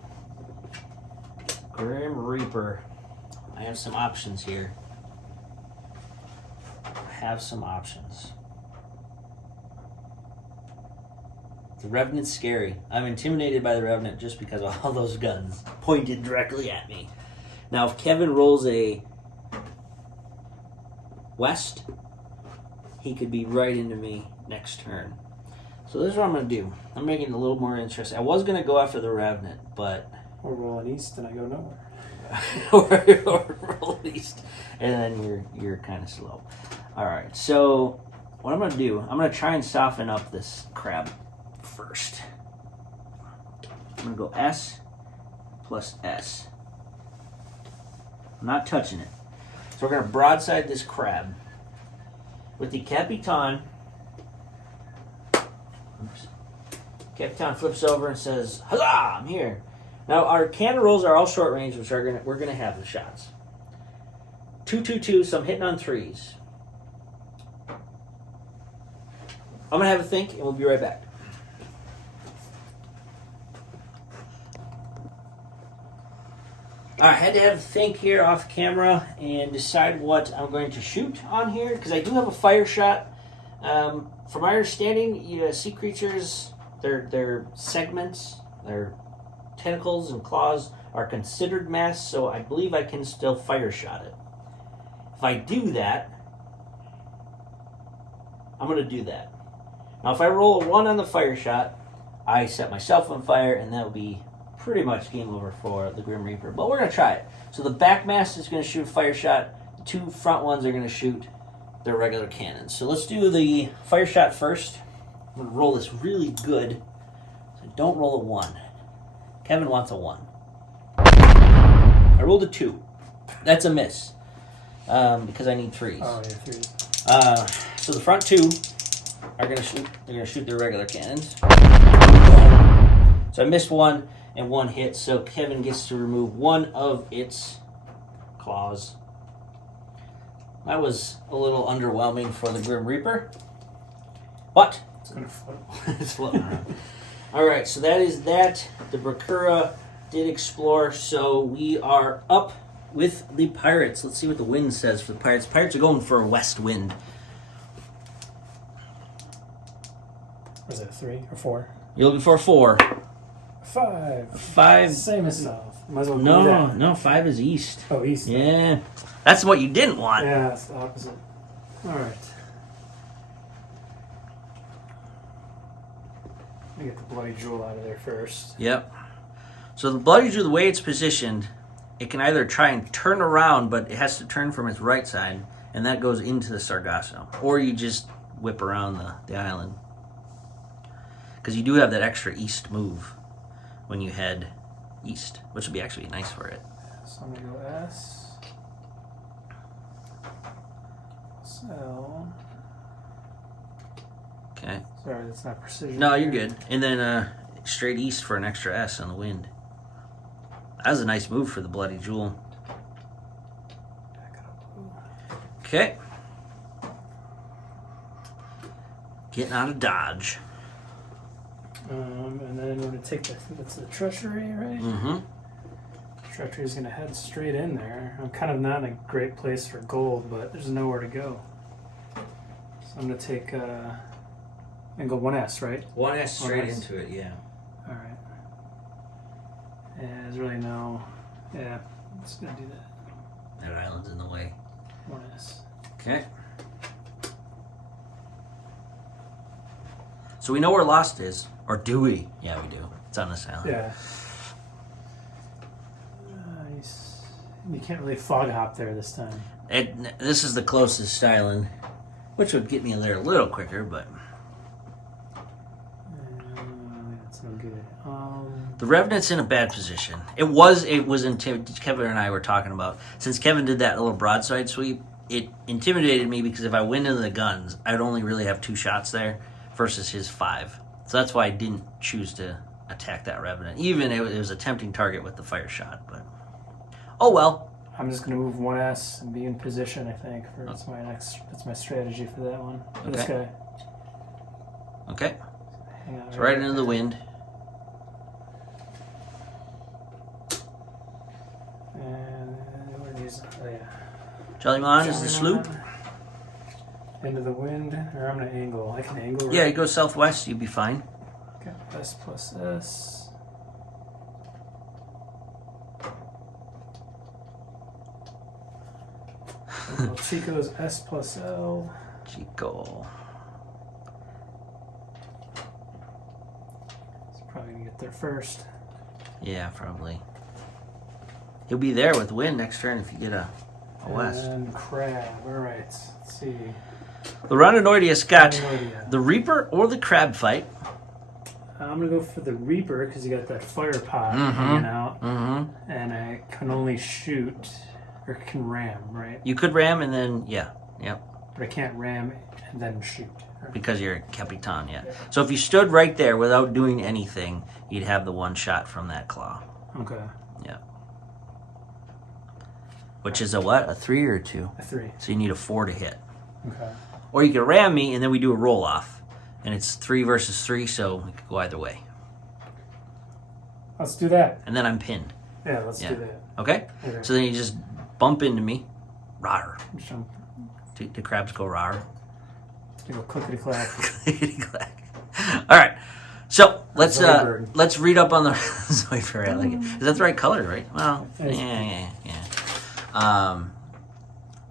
Grim Reaper. I have some options here. The Revenant's scary. I'm intimidated by the Revenant just because of all those guns pointed directly at me. Now, if Kevin rolls a West, he could be right into me next turn. So this is what I'm going to do. I'm making it a little more interesting. I was going to go after the Revenant, but... Or roll an east and I go nowhere. or roll east. And then you're kind of slow. Alright, so what I'm going to do, I'm going to try and soften up this crab first. I'm going to go S plus S. I'm not touching it. So we're going to broadside this crab. With the Capitan, Capitan flips over and says, "Huzzah! I'm here." Now our cannon rolls are all short range, which we're gonna have the shots. 2-2-2, so I'm hitting on threes. I'm gonna have a think, and we'll be right back. I had to have a think here off camera and decide what I'm going to shoot on here, because I do have a fire shot. From my understanding, sea creatures, their segments, their tentacles and claws are considered mass, so I believe I can still fire shot it. If I do that, I'm going to do that. Now, if I roll a 1 on the fire shot, I set myself on fire, and that will be pretty much game over for the Grim Reaper. But we're going to try it. So the back mass is going to shoot a fire shot. The two front ones are going to shoot their regular cannons. So let's do the fire shot first. I'm going to roll this really good. So don't roll a 1. Kevin wants a 1. I rolled a 2. That's a miss. Because I need 3s. Oh, yeah, 3. So the front 2 are going to shoot. They're going to shoot their regular cannons. So I missed 1 and 1 hit. So Kevin gets to remove 1 of its claws. That was a little underwhelming for the Grim Reaper. But It's going to float. it's floating around. Alright, so that is that. The Brakura did explore, so we are up with the Pirates. Let's see what the wind says for the Pirates. Pirates are going for a west wind. Was it a 3 or 4? You're looking for a 4. 5. 5. Same as south. Might as well do that. No, 5 is east. Oh, east. Yeah. That's what you didn't want. Yeah, it's the opposite. Alright. Let me get the bloody jewel out of there first. Yep. So the Bloody Jewel, the way it's positioned, it can either try and turn around, but it has to turn from its right side, and that goes into the Sargasso. Or you just whip around the island. Because you do have that extra east move when you head east, which would be actually nice for it. So I'm going to go S. So... Okay. Sorry, that's not precision. No, you're here. good. And then straight east for an extra S on the wind. That was a nice move for the Bloody Jewel. Back up. Okay. Getting out of Dodge. And then we're going to take that's the treachery, right? Mm-hmm. Treachery is going to head straight in there. I'm kind of not in a great place for gold, but there's nowhere to go. So I'm going to take and go 1S, right? 1S straight 1S. into it, yeah. All right. And there's really no. Yeah, I'm just going to do that. That island's in the way. 1S. Okay. So we know where Lost is. Or do we? Yeah, we do. It's on this island. Yeah. Nice. You can't really fog hop there this time. This is the closest island, which would get me there a little quicker, but... That's no good. The Revenant's in a bad position. It was Kevin and I were talking about. Since Kevin did that little broadside sweep, it intimidated me because if I went into the guns, I'd only really have 2 shots there versus his 5. So that's why I didn't choose to attack that Revenant. Even it was a tempting target with the fire shot, but oh well. I'm just gonna move 1S and be in position. I think that's my strategy for that one. For this guy. Okay. Hang on, It's right into the wind. And where is Jollyman is the sloop. Into the wind, or I'm gonna angle. I can angle. Right? Yeah, you go southwest, you'd be fine. Okay, S plus S. Well, Chico's S plus L. Chico. He's probably gonna get there first. Yeah, probably. He'll be there with wind next turn if you get a west. And crab. All right. Let's see. The Rhinonoideus got Rhinoidea. the Reaper or the Crab fight. I'm gonna go for the Reaper because you got that fire pot hanging out, Mm-hmm. and I can only shoot or can ram, right? You could ram and then, yeah. Yep. But I can't ram and then shoot. Because you're a Capitan, yeah. So if you stood right there without doing anything, you'd have the one shot from that claw. Okay. Yeah. Which is a what? A 3 or a 2? A 3. So you need a 4 to hit. Okay. Or you could ram me and then we do a roll off. And it's 3 versus 3, so we could go either way. Let's do that. And then I'm pinned. Yeah, let's Yeah. do that. Okay? Okay. So then you just bump into me. Rawr. Jump. The crabs go rawr. You go clickety clack. All right. So let's Zoidberg. let's read up on the Zoidberg. I like it. Is that the right color, right? Well, yeah.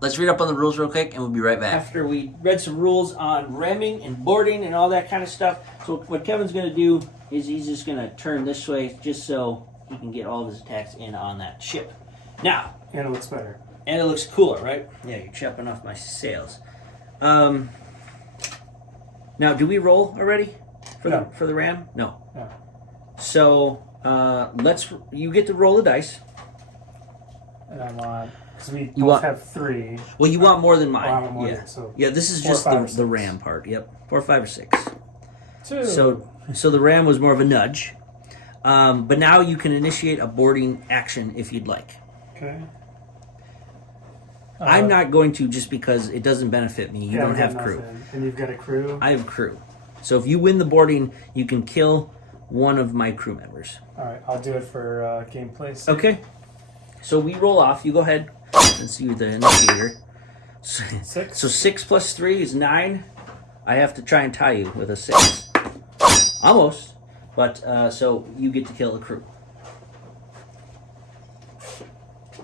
Let's read up on the rules real quick, and we'll be right back. After we read some rules on ramming and boarding and all that kind of stuff, so what Kevin's going to do is he's just going to turn this way just so he can get all of his attacks in on that ship. Now, And it looks better. and it looks cooler, right? Yeah, you're chopping off my sails. Now, do we roll already for No. the ram? No. No. So you get to roll the dice. And I want, because we You both want- have 3. Well, you want more than I mine. want more yeah. than- so Yeah, this is 4, just 5, or the 6. ram part. Yep. 4, 5, or 6. 2. So the ram was more of a nudge. But now you can initiate a boarding action if you'd like. Okay. I'm not going to just because it doesn't benefit me. You yeah, don't we got have crew. nothing. And you've got a crew. I have crew. So if you win the boarding, you can kill one of my crew members. All right, I'll do it for gameplay. sake. Okay. So we roll off. You go ahead and see the initiator. 6. So 6 plus 3 is 9. I have to try and tie you with a 6. Almost. But so you get to kill the crew.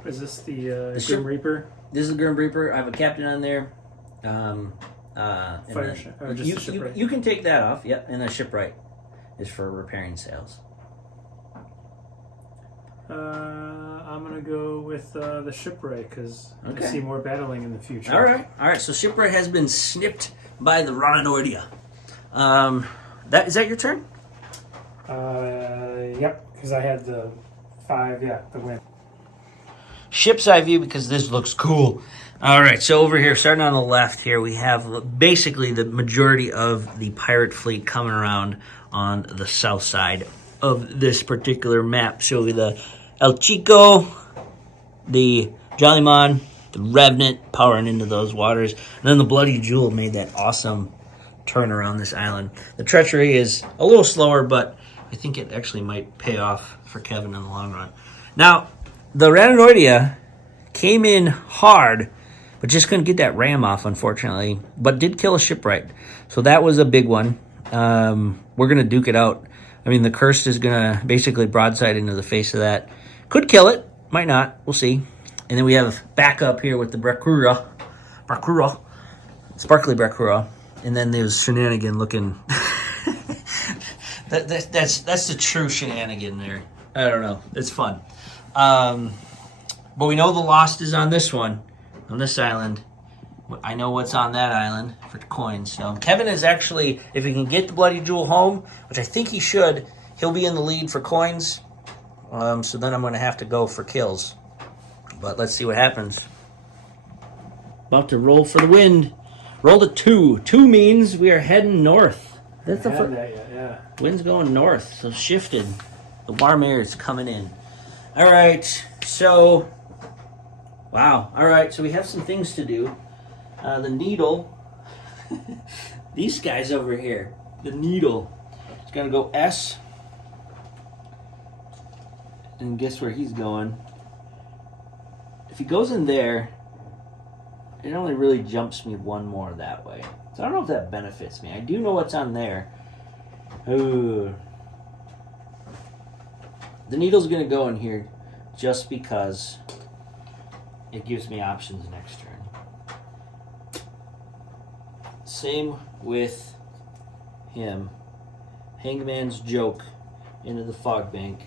Is this the ship- Grim Reaper? This is the Grim Reaper. I have a captain on there. And Fire then- ship, or just the shipwright? you can take that off. Yep. And the shipwright is for repairing sails. I'm gonna go with the shipwright because Okay. I see more battling in the future. All right. So shipwright has been snipped by the Rhinonoidea. Is that your turn? Yep, because I had the 5. Yeah, the win. Ship's eye view because this looks cool. All right, so over here, starting on the left here, we have basically the majority of the pirate fleet coming around on the south side of this particular map. So the El Chico, the Jollyman, the Revenant powering into those waters, and then the Bloody Jewel made that awesome turn around this island. The Treachery is a little slower, but I think it actually might pay off for Kevin in the long run. Now, the Rhinonoidea came in hard, but just couldn't get that ram off, unfortunately. But did kill a shipwright, so that was a big one. We're gonna duke it out. I mean, the Cursed is gonna basically broadside into the face of that. Could kill it, might not. We'll see. And then we have backup here with the Brakura, Sparkly Brakura, and then there's Shenanigan looking. That's the true Shenanigan there. I don't know. It's fun. But we know the Lost is on this one, on this island. I know what's on that island for coins. So Kevin is actually, if he can get the Bloody Jewel home, which I think he should, he'll be in the lead for coins. So then I'm going to have to go for kills. But let's see what happens. About to roll for the wind. Roll to 2. 2 means we are heading north. That's the first. that yet, yeah. Wind's going north, so shifted. The warm air is coming in. All right, so Wow. All right, so we have some things to do. The needle, these guys over here, the needle is going to go S. And guess where he's going? If he goes in there, it only really jumps me one more that way. So I don't know if that benefits me. I do know what's on there. Ooh. The needle's going to go in here just because it gives me options next turn. Same with him. Hangman's Joke into the Fog Bank.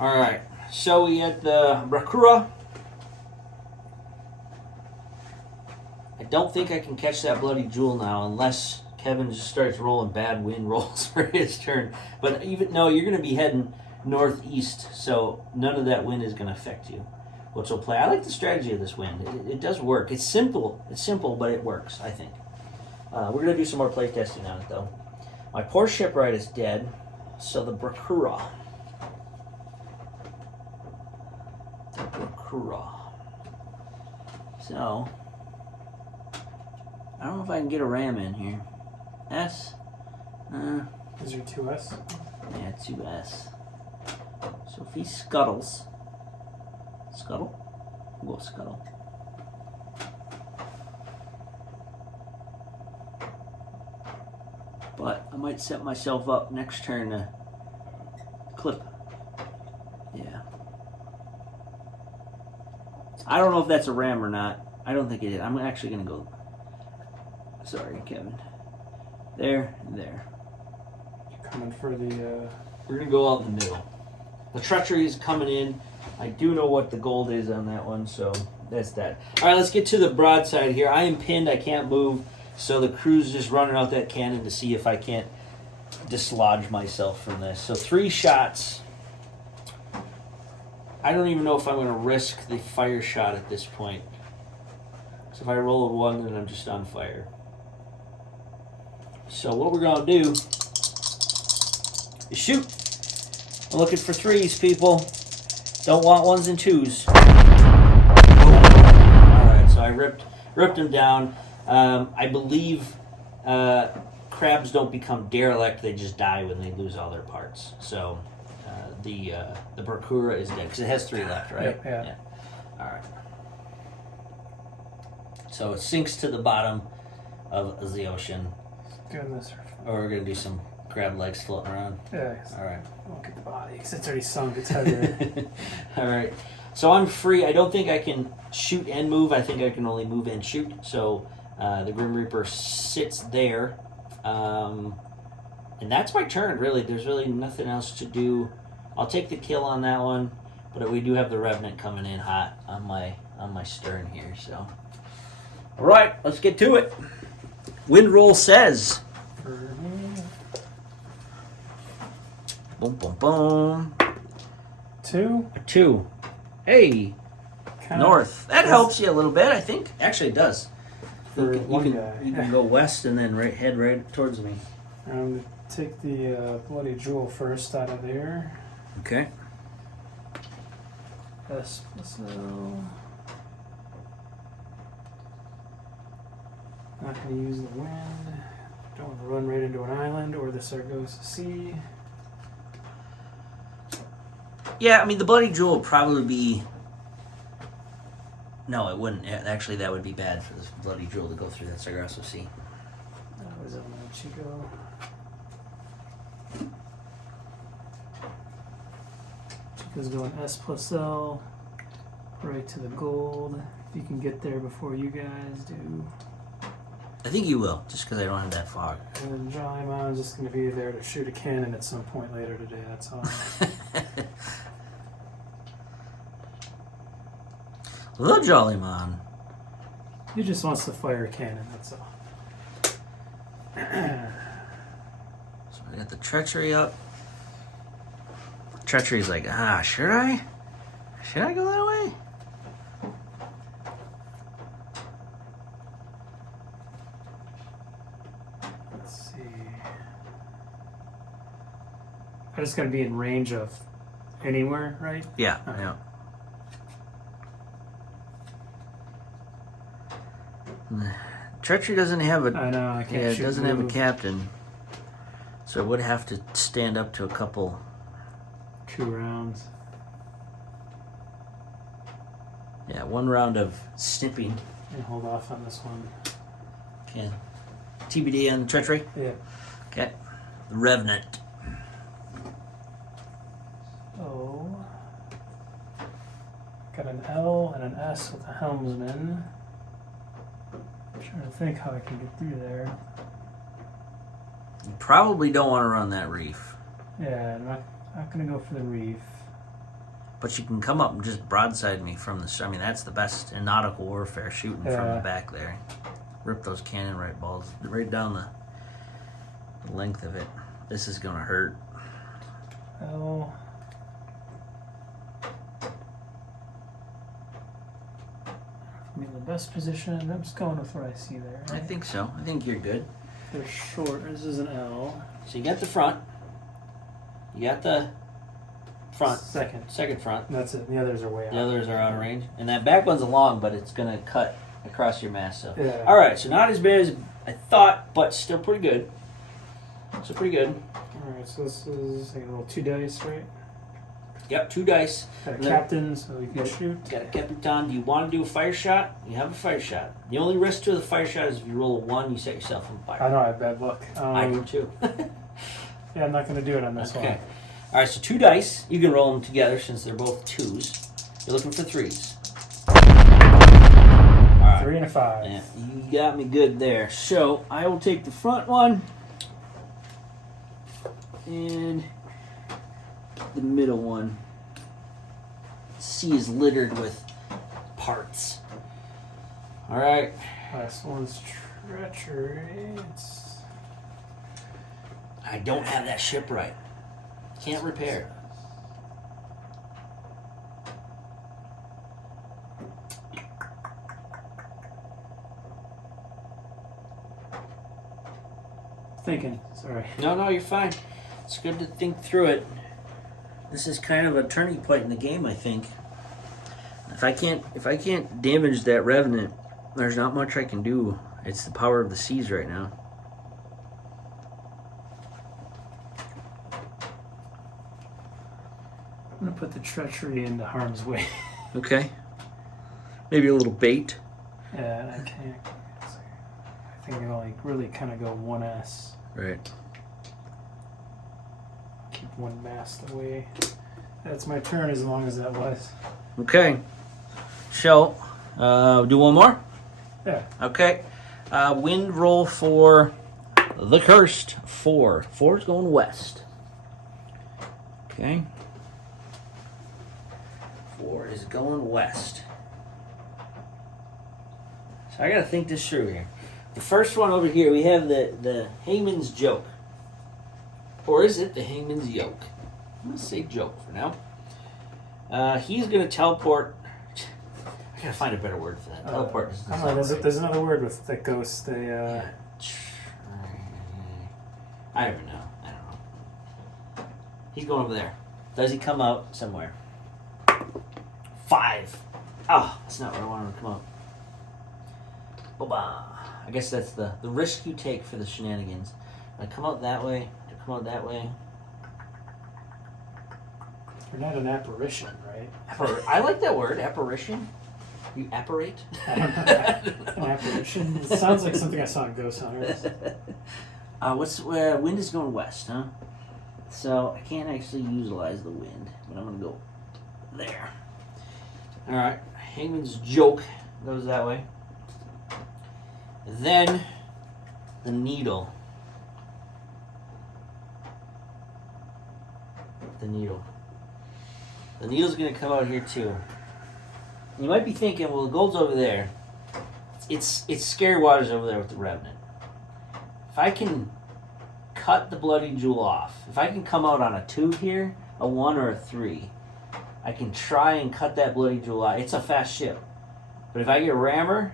Alright, so we had the Brakura. I don't think I can catch that Bloody Jewel now unless Kevin just starts rolling bad wind rolls for his turn. But even no, you're going to be heading northeast, so none of that wind is going to affect you, which will play. I like the strategy of this wind. It does work. It's simple. It's simple, but it works, I think. We're going to do some more play testing on it, though. My poor shipwright is dead, so the Brakura. So, I don't know if I can get a ram in here. S? Is your 2S? Yeah, 2S. So if he scuttles. Scuttle? We'll scuttle. But I might set myself up next turn to clip. Yeah. I don't know if that's a ram or not. I don't think it is. I'm actually going to go... Sorry, Kevin. There and there. You're coming for the... We're going to go out in the middle. The treachery is coming in. I do know what the gold is on that one, so that's that. All right, let's get to the broadside here. I am pinned. I can't move, so the crew's just running out that cannon to see if I can't dislodge myself from this. So 3 shots. I don't even know if I'm going to risk the fire shot at this point. So if I roll a 1, then I'm just on fire. So what we're going to do is shoot. I'm looking for 3s, people. Don't want 1s and 2s. Alright, so I ripped him down. I believe crabs don't become derelict, they just die when they lose all their parts. So the Brakura is dead, because it has 3 left, right? Yeah. Alright. So it sinks to the bottom of the ocean. Doing this. Or we're going to do some crab legs floating around. Yeah. Alright. Look at the body, because it's already sunk. It's heavier. Alright. So I'm free. I don't think I can shoot and move. I think I can only move and shoot. So the Grim Reaper sits there. And that's my turn, really. There's really nothing else to do. I'll take the kill on that one. But we do have the Revenant coming in hot on my stern here. So, alright, let's get to it. Wind roll says... Boom, boom, boom. 2. 2. Hey, Kinda north. That helps you a little bit, I think. Actually, it does. For You one can guy. go west and then head right towards me. Take the Bloody Jewel first out of there. Okay. Espresso. Not going to use the wind. Don't want to run right into an island or the Sargasso Sea. Yeah, I mean, the Bloody Jewel would probably be... No, it wouldn't. Actually, that would be bad for this Bloody Jewel to go through that Sargasso Sea. That was El Chico. Chico's going S plus L. Right to the gold. If you can get there before you guys do. I think you will, just because I don't have that fog. And then Jolly Mon's just going to be there to shoot a cannon at some point later today, that's all. The Jolly Mon. He just wants to fire a cannon, that's all. So we got the Treachery up. Treachery's like, should I? Should I go that way? Let's see. I just got to be in range of anywhere, right? Yeah, Okay. yeah. Treachery doesn't have a I know, I can't it shoot doesn't have a move. captain, so it would have to stand up to a couple. 2 rounds. Yeah, 1 round of snipping. And hold off on this one. Okay. TBD on the treachery. Yeah. Okay. The Revenant. Oh. Got an L and an S with a helmsman. I'm trying to think how I can get through there. You probably don't want to run that reef, Yeah, I'm not gonna go for the reef. but you can come up and just broadside me from the. I mean, that's the best in nautical warfare, shooting from Yeah. the back there. Rip those cannon right balls right down the length of it. This is gonna hurt. L. I'm in the best position. I'm just going with what I see there. I think so. I think you're good. They're short. This is an L. So you got the front. You got the front. Second front. That's it. The others are way out. The others are out of range, and that back one's long, but it's gonna cut across your mast. So, Yeah. all right. So not as bad as I thought, but still pretty good. So pretty good. Alright, so this is a little 2 dice, right? Yep, 2 dice. Got a Yeah. captain, so we can shoot. Got a Capitan. Do you want to do a fire shot? You have a fire shot. The only risk to the fire shot is if you roll a 1, you set yourself on fire. I know I have bad luck. I do too. Yeah, I'm not going to do it on this Okay. one. All right, so 2 dice. You can roll them together since they're both 2s. You're looking for 3s. All right. 3 and a 5. Yeah, you got me good there. So I will take the front one and the middle one. C is littered with parts. All right. Last one's treachery. I don't have that ship right. Can't repair. Thinking. Sorry. No, you're fine. It's good to think through it. This is kind of a turning point in the game, I think. If I can't damage that Revenant, there's not much I can do. It's the power of the seas right now. I'm going to put the treachery into harm's way. Okay. Maybe a little bait. Yeah, I can't. I think it'll like really kind of go 1S. Right. Keep one mast away. That's my turn as long as that was. Okay. So, do one more? Yeah. Okay. Wind roll for the Cursed. 4. 4 is going west. Okay. 4 is going west. So I gotta think this through here. The first one over here, we have the Hangman's Joke. Or is it the Hangman's Yoke? I'm gonna say joke for now. He's gonna teleport. I gotta find a better word for that. Teleport. I don't know, there's another word with that ghost. They, I don't know. He's going over there. Does he come out somewhere? 5. Oh, that's not where I wanted him to come out. Boba. I guess that's the risk you take for the shenanigans. I come out that way. I come out that way. You're not an apparition, right? I like that word, apparition. You apparate? I don't know. An apparition? It sounds like something I saw in Ghost Hunters. Wind is going west, huh? So I can't actually utilize the wind, but I'm gonna go there. All right, Hangman's Joke goes that way. Then the needle. The needle's gonna come out here too. You might be thinking, well, the gold's over there. It's scary waters over there with the Revenant. If I can cut the Bloody Jewel off, if I can come out on a 2 here, a 1 or a 3, I can try and cut that Bloody Jewel out. It's a fast ship. But if I get a rammer,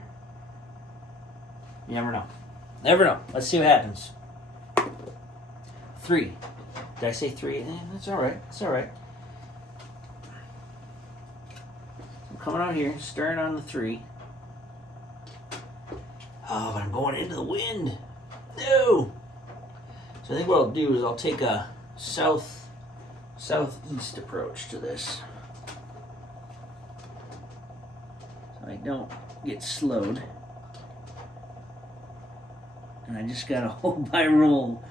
you never know. Never know. Let's see what happens. 3. Did I say 3? That's all right. It's all right. coming out here, stern on the 3. Oh, but I'm going into the wind. No. So I think what I'll do is I'll take a southeast approach to this, so I don't get slowed. And I just gotta hold my roll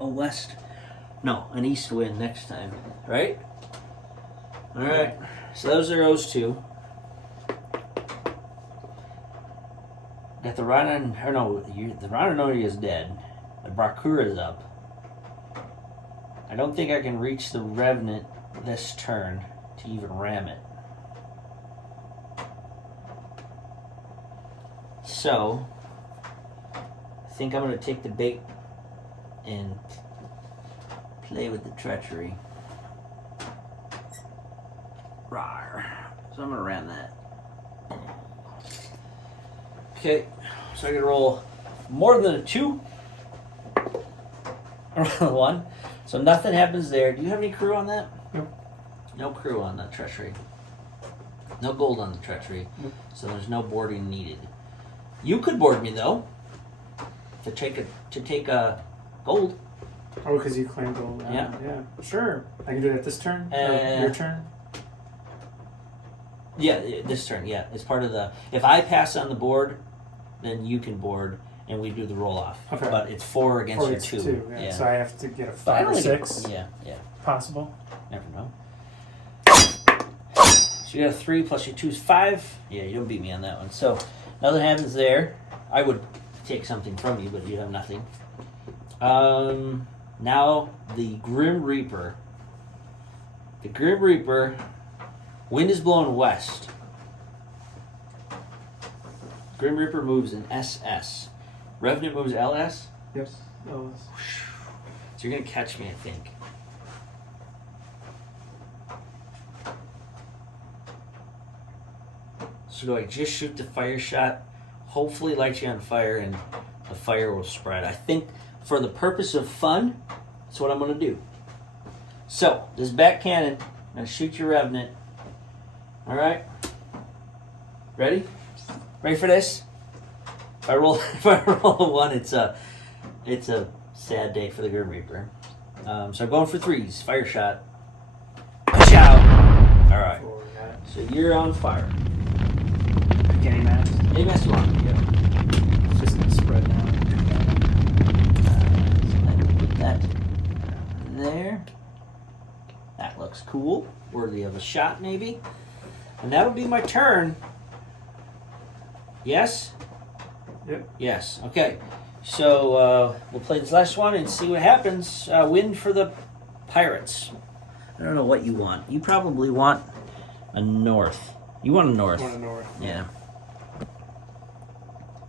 an east wind next time, right? All right. So those are those 2. Got the the Rhinonoria is dead. The Brakura is up. I don't think I can reach the Revenant this turn to even ram it. So, I think I'm going to take the bait and play with the treachery. Rawr. So I'm going to ram that. Okay, so I can roll more than a 2. Or 1. So nothing happens there. Do you have any crew on that? Nope. No crew on the treachery. No gold on the treachery. Nope. So there's no boarding needed. You could board me though. To take a gold. Oh, because you claim gold. Yeah. Yeah. Sure. I can do that this turn. Or your turn. Yeah, this turn. Yeah, it's part of the. If I pass on the board, then you can board, and we do the roll off. Okay. But it's 4 against Or your it's 2. 2. Yeah. So I have to get a 5 or 6. Yeah. Possible. Never know. So you got a 3 plus your 2 is 5. Yeah, you don't beat me on that one. So nothing happens there. I would take something from you, but you have nothing. Now the Grim Reaper. The Grim Reaper. Wind is blowing west. Grim Reaper moves in SS. Revenant moves LS. Yep. Oh, So you're gonna catch me, I think. So do I just shoot the fire shot? Hopefully light you on fire and the fire will spread. I think for the purpose of fun, that's what I'm gonna do. So, this back cannon, I'm gonna shoot your Revenant. Alright? Ready? Ready for this? If I roll a 1, it's a sad day for the Grim Reaper. So I'm going for 3s. Fire shot. Shout. Alright. So you're on fire. Getting that. Any mess you want. Yeah. It's just gonna spread now. So I can put that there. That looks cool. Worthy of a shot, maybe. And that'll be my turn. Yes? Yep. Yes. Okay. So we'll play this last one and see what happens. Win for the Pirates. I don't know what you want. You probably want a north. You want a north. I want a north. Yeah.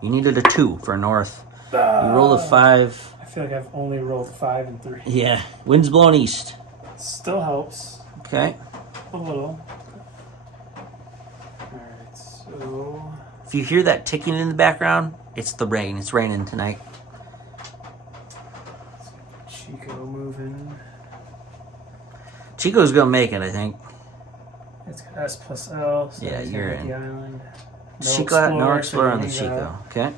You needed a 2 for north. You rolled a 5. I feel like I've only rolled 5 and 3. Yeah. Wind's blowing east. Still helps. Okay. A little. Alright, so... If you hear that ticking in the background, it's the rain. It's raining tonight. Chico moving. Chico's gonna make it, I think. It's got S plus L. So Yeah, he's you're gonna hit in. the island. No explorer on the so you Chico. Okay.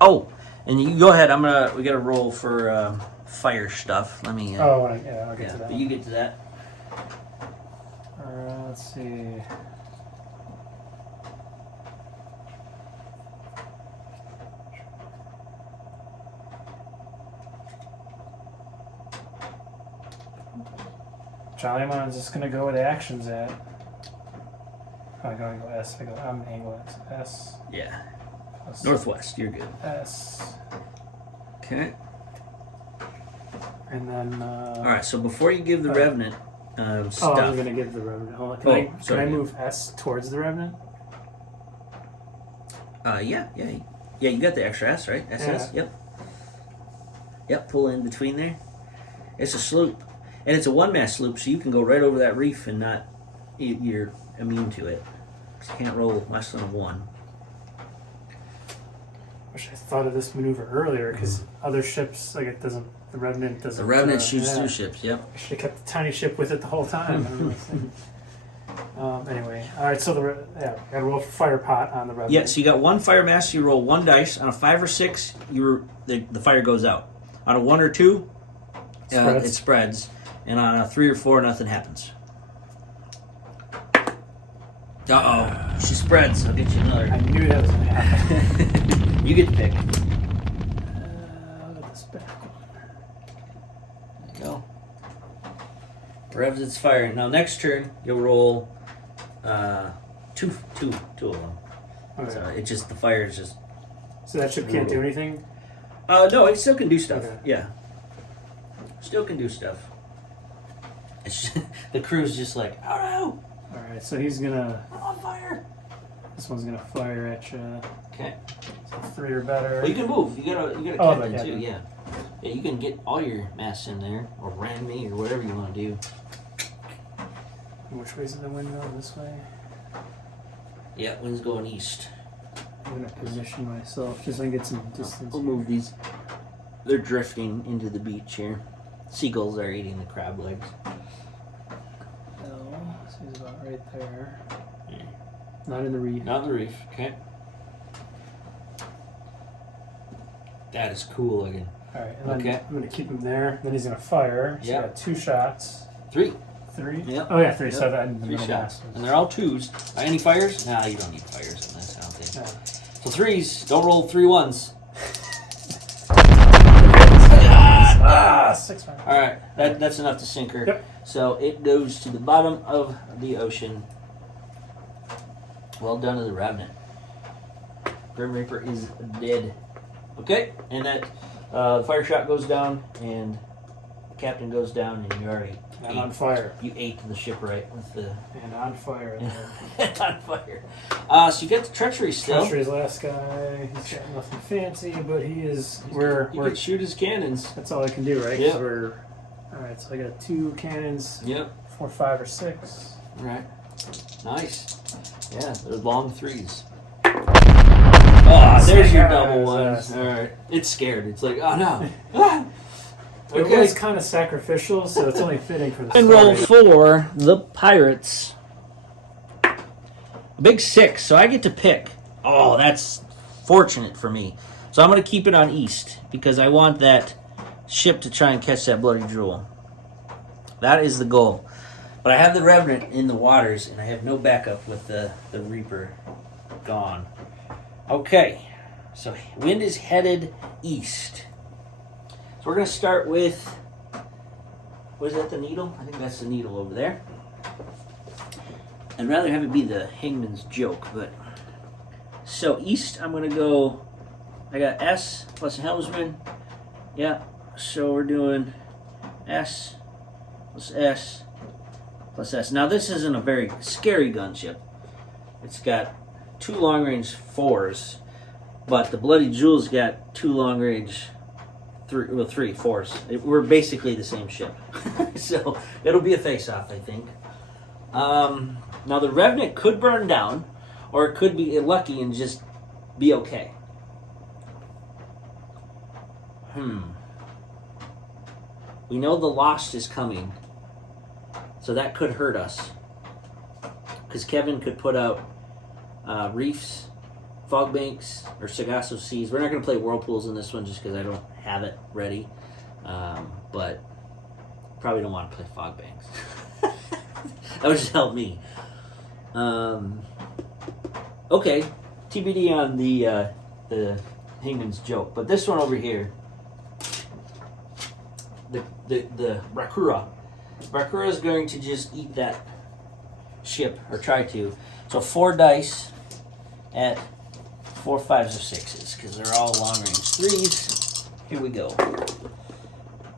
Oh, and you go ahead. We gotta roll for fire stuff. Let me. Oh, yeah, I'll get yeah, to that. but you get to that. Let's see. Jollymon's just gonna go where the action's at. Oh, I go S. I'm angling it. S. Yeah. Plus Northwest. You're good. S. Okay. And then. All right. So before you give the Revenant stuff. Oh, I'm gonna give the Revenant. Hold on. Can I move S towards the Revenant? Yeah. You got the extra S, right? SS. Yeah. Yep. Pull in between there. It's a sloop, and it's a 1-mast sloop, so you can go right over that reef and not. You're immune to it. You can't roll less than a 1. Wish I thought of this maneuver earlier because other ships like it doesn't. The Revenant doesn't. The Revenant shoots through ships. Yep. I should have kept the tiny ship with it the whole time. I don't know. Anyway, all right. So got to roll for fire pot on the Revenant. Yeah, so you got one fire mass, you roll one dice. On a 5 or 6, the fire goes out. On a 1 or 2, it spreads. And on a 3 or 4, nothing happens. Uh-oh. She spreads. I'll get you another. I knew that was going to happen. You get to pick. I'll get this back one. There you go. Revs its fire. Now next turn, you'll roll two of them. Okay. So it just, the fire is just... So that ship can't do anything? No, it still can do stuff. Okay. Yeah. Still can do stuff. It's just, the crew's just like, oh no! Alright, so he's gonna... I'm on fire! This one's gonna fire at you. Okay. So 3 or better. Well, you can move. You got a Oh, captain the too, captain. yeah. Yeah, you can get all your mass in there, or ram me, or whatever you want to do. Which way's the wind going? This way? Yeah, wind's going east. I'm gonna position myself just so I can get some distance. We'll move these. They're drifting into the beach here. Seagulls are eating the crab legs. No, so he's about right there. Yeah. Not in the reef. Not the reef, okay. That is cool looking. Alright, and then Okay. I'm gonna keep him there. Then he's gonna fire. So Yeah. I got 2 shots. 3. 3? Yep. Oh yeah, 3. Yep. So I'm in the 3 middle shots. mass. And they're all 2s. Any fires? Nah, you don't need fires in this, I don't think. Yeah. So 3s. Don't roll 3 1s. Ah, 6 fire. Alright, that's enough to sink her. Yep. So it goes to the bottom of the ocean. Well done to the Revenant. Grim Reaper is dead. Okay, and that the fire shot goes down, and the captain goes down, and you already I'm on fire. you ate the shipwright with the And on fire. on fire. So you get the treachery still. Treachery's last guy. He's got nothing fancy, but he is. You We're. can shoot his cannons. That's all I can do, right? 'Cause Yep. We're. All right. So I got 2 cannons. Yep. 4, 5, or 6. Right. Nice. Yeah, they're long 3s. Oh, there's your double ones. All right. It's scared. It's like, oh no. Ah! It Okay. was kind of sacrificial, so it's only fitting for the And story. roll for the pirates. A big 6, so I get to pick. Oh, that's fortunate for me. So I'm going to keep it on east because I want that ship to try and catch that bloody jewel. That is the goal. But I have the Revenant in the waters, and I have no backup with the Reaper gone. Okay, so wind is headed east. So we're going to start with... Was that the needle? I think that's the needle over there. I'd rather have it be the Hangman's Joke, but... So, east, I'm going to go... I got S plus a helmsman. Yeah, so we're doing S plus S plus S. Now, this isn't a very scary gunship. It's got 2 long-range 4s, but the Bloody Jewel's got 2 long-range... 3 4s. We're basically the same ship. So it'll be a face-off, I think. Now the Revenant could burn down, or it could be lucky and just be okay. We know the Lost is coming, so that could hurt us. Because Kevin could put out reefs, fog banks, or Sagasso Seas. We're not going to play whirlpools in this one just because I don't have it ready. But probably don't want to play fog banks. That would just help me. Okay, TBD on the Hangman's Joke. But this one over here, the Rakura. Rakura is going to just eat that ship, or try to. So 4 dice at 4 5s or 6s, because they're all long range 3s. Here we go.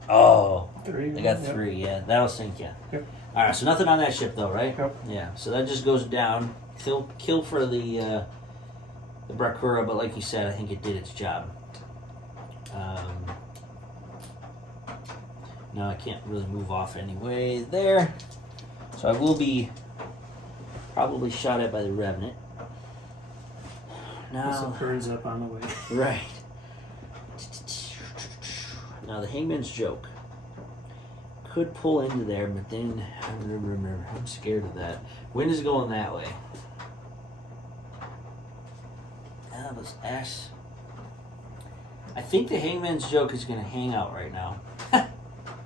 Oh, 3. I got Yep. 3. Yeah, that'll sink you. Yep. All right, so nothing on that ship though, right? Yep. Yeah. So that just goes down. Kill for the Brakura, but like you said, I think it did its job. No, I can't really move off anyway there. So I will be probably shot at by the Revenant. This Now, burns up on the way. right. Now the Hangman's Joke could pull into there, but then I'm scared of that. Wind is going that way. Ah, those Ash. I think the Hangman's Joke is going to hang out right now.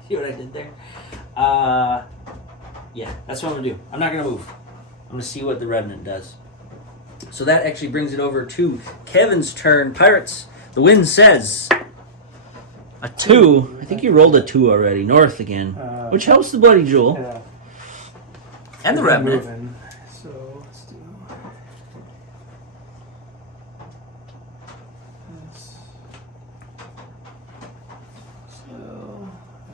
See what I did there? Yeah, that's what I'm going to do. I'm not going to move. I'm going to see what the Revenant does. So that actually brings it over to Kevin's turn. Pirates, the wind says a 2. I think you rolled a 2 already. North again, which helps the Bloody Jewel. Yeah. And the We're Revenant. moving. So let's do this. So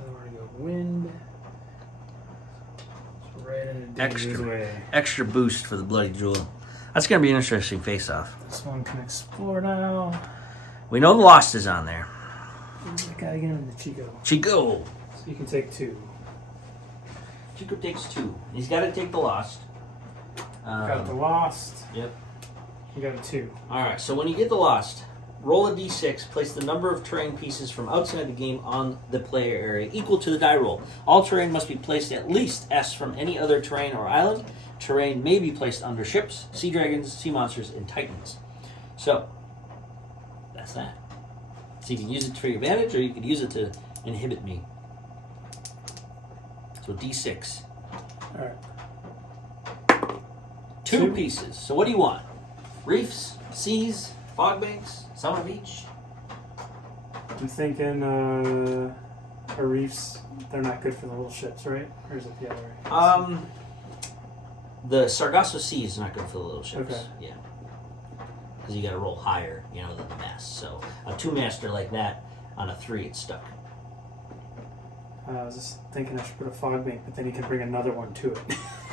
we're gonna go wind. So right in a dangerous way. Extra boost for the Bloody Jewel. That's going to be an interesting face-off. This one can explore now. We know the Lost is on there. That guy again, the Chico. Chico. So you can take 2. Chico takes 2. He's got to take the Lost. Got the Lost. Yep. You got a 2. All right, so when you get the Lost, roll a d6, place the number of terrain pieces from outside the game on the player area equal to the die roll. All terrain must be placed at least S from any other terrain or island. Terrain may be placed under ships, sea dragons, sea monsters, and titans. So, that's that. So you can use it for your advantage, or you could use it to inhibit me. So d6. Alright. 2 pieces. So what do you want? Reefs, seas, fog banks, some of each? I'm thinking reefs, they're not good for the little ships, right? Or is it the other way? The Sargasso Sea is not good for the little ships. Okay. Yeah. Because you got to roll higher, than the mast. So a 2-master like that, on a 3, it's stuck. I was just thinking I should put a fog bank, but then you can bring another one to it.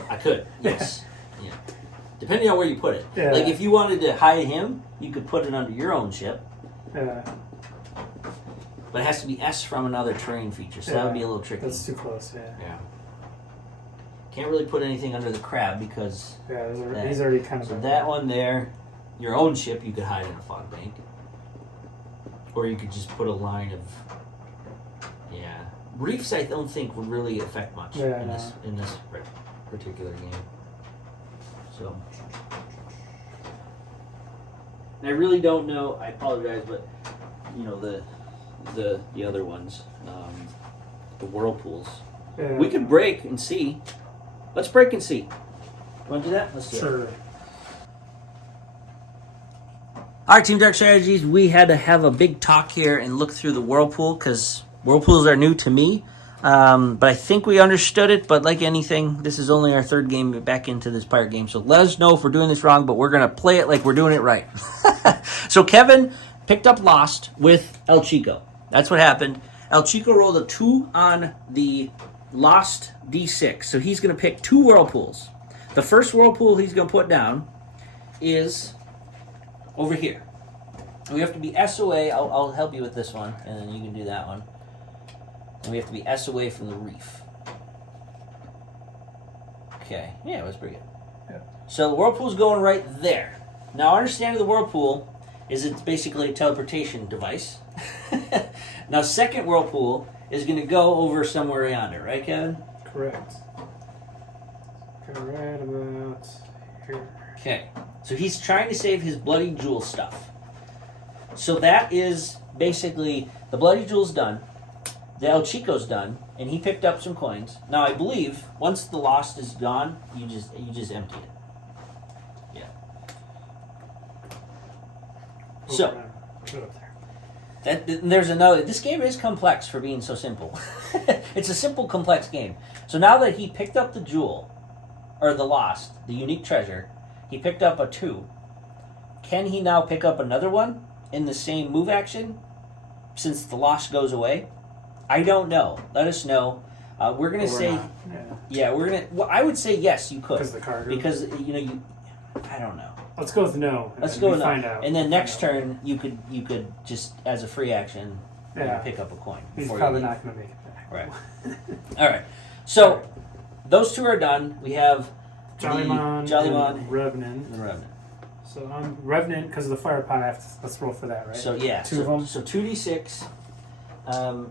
I could, yes. Yeah. Depending on where you put it. Yeah. Like if you wanted to hide him, you could put it under your own ship. Yeah. But it has to be S from another terrain feature, so that would be a little tricky. That's too close, yeah. Yeah. Can't really put anything under the crab because Yeah, he's already kind of... so that one there, your own ship, you could hide in a fog bank. Or you could just put a line of... Yeah. Reefs, I don't think, would really affect much in this particular game. So... And I really don't know, I apologize, but, the other ones, the whirlpools. Yeah. We could break and see. Let's break and see. You want to do that? Let's do it. Sure. All right, Team Dark Strategies, we had to have a big talk here and look through the Whirlpool because Whirlpools are new to me. But I think we understood it. But like anything, this is only our 3rd game back into this pirate game. So let us know if we're doing this wrong, but we're going to play it like we're doing it right. So Kevin picked up Lost with El Chico. That's what happened. El Chico rolled a 2 on the Lost D6. So he's going to pick 2 Whirlpools. The first Whirlpool he's going to put down is over here. We have to be S away. I'll help you with this one, and then you can do that one. And we have to be S away from the reef. Okay. Yeah, that's pretty good. Yeah. So the Whirlpool's going right there. Now, understanding the Whirlpool is it's basically a teleportation device. Now, second Whirlpool is going to go over somewhere yonder, right, Kevin? Correct. Go right about here. Okay. So he's trying to save his Bloody Jewel stuff. So that is basically the Bloody Jewel's done. The El Chico's done, and he picked up some coins. Now I believe once the Lost is gone, you just empty it. Yeah. So Put it up there. there's another. This game is complex for being so simple. It's a simple, complex game. So now that he picked up the jewel, or the Lost, the unique treasure, he picked up a 2. Can he now pick up another one in the same move action, since the Lost goes away? I don't know. Let us know. We're gonna say, not. yeah, we're gonna. Well, I would say yes, you could, Because the cargo. because you. I don't know. Let's go with no. and Let's then go we with find that. out. And then We'll next find out. turn, you could just as a free action, Yeah. pick up a coin. He's before you probably leave. not going to make it back. Right. All right. So those 2 are done. We have Jollymon, Jollymon, and Revenant. and the Revenant. So I'm Revenant because of the fire pot. Let's roll for that, right? So yeah, 2 of them. So 2d6.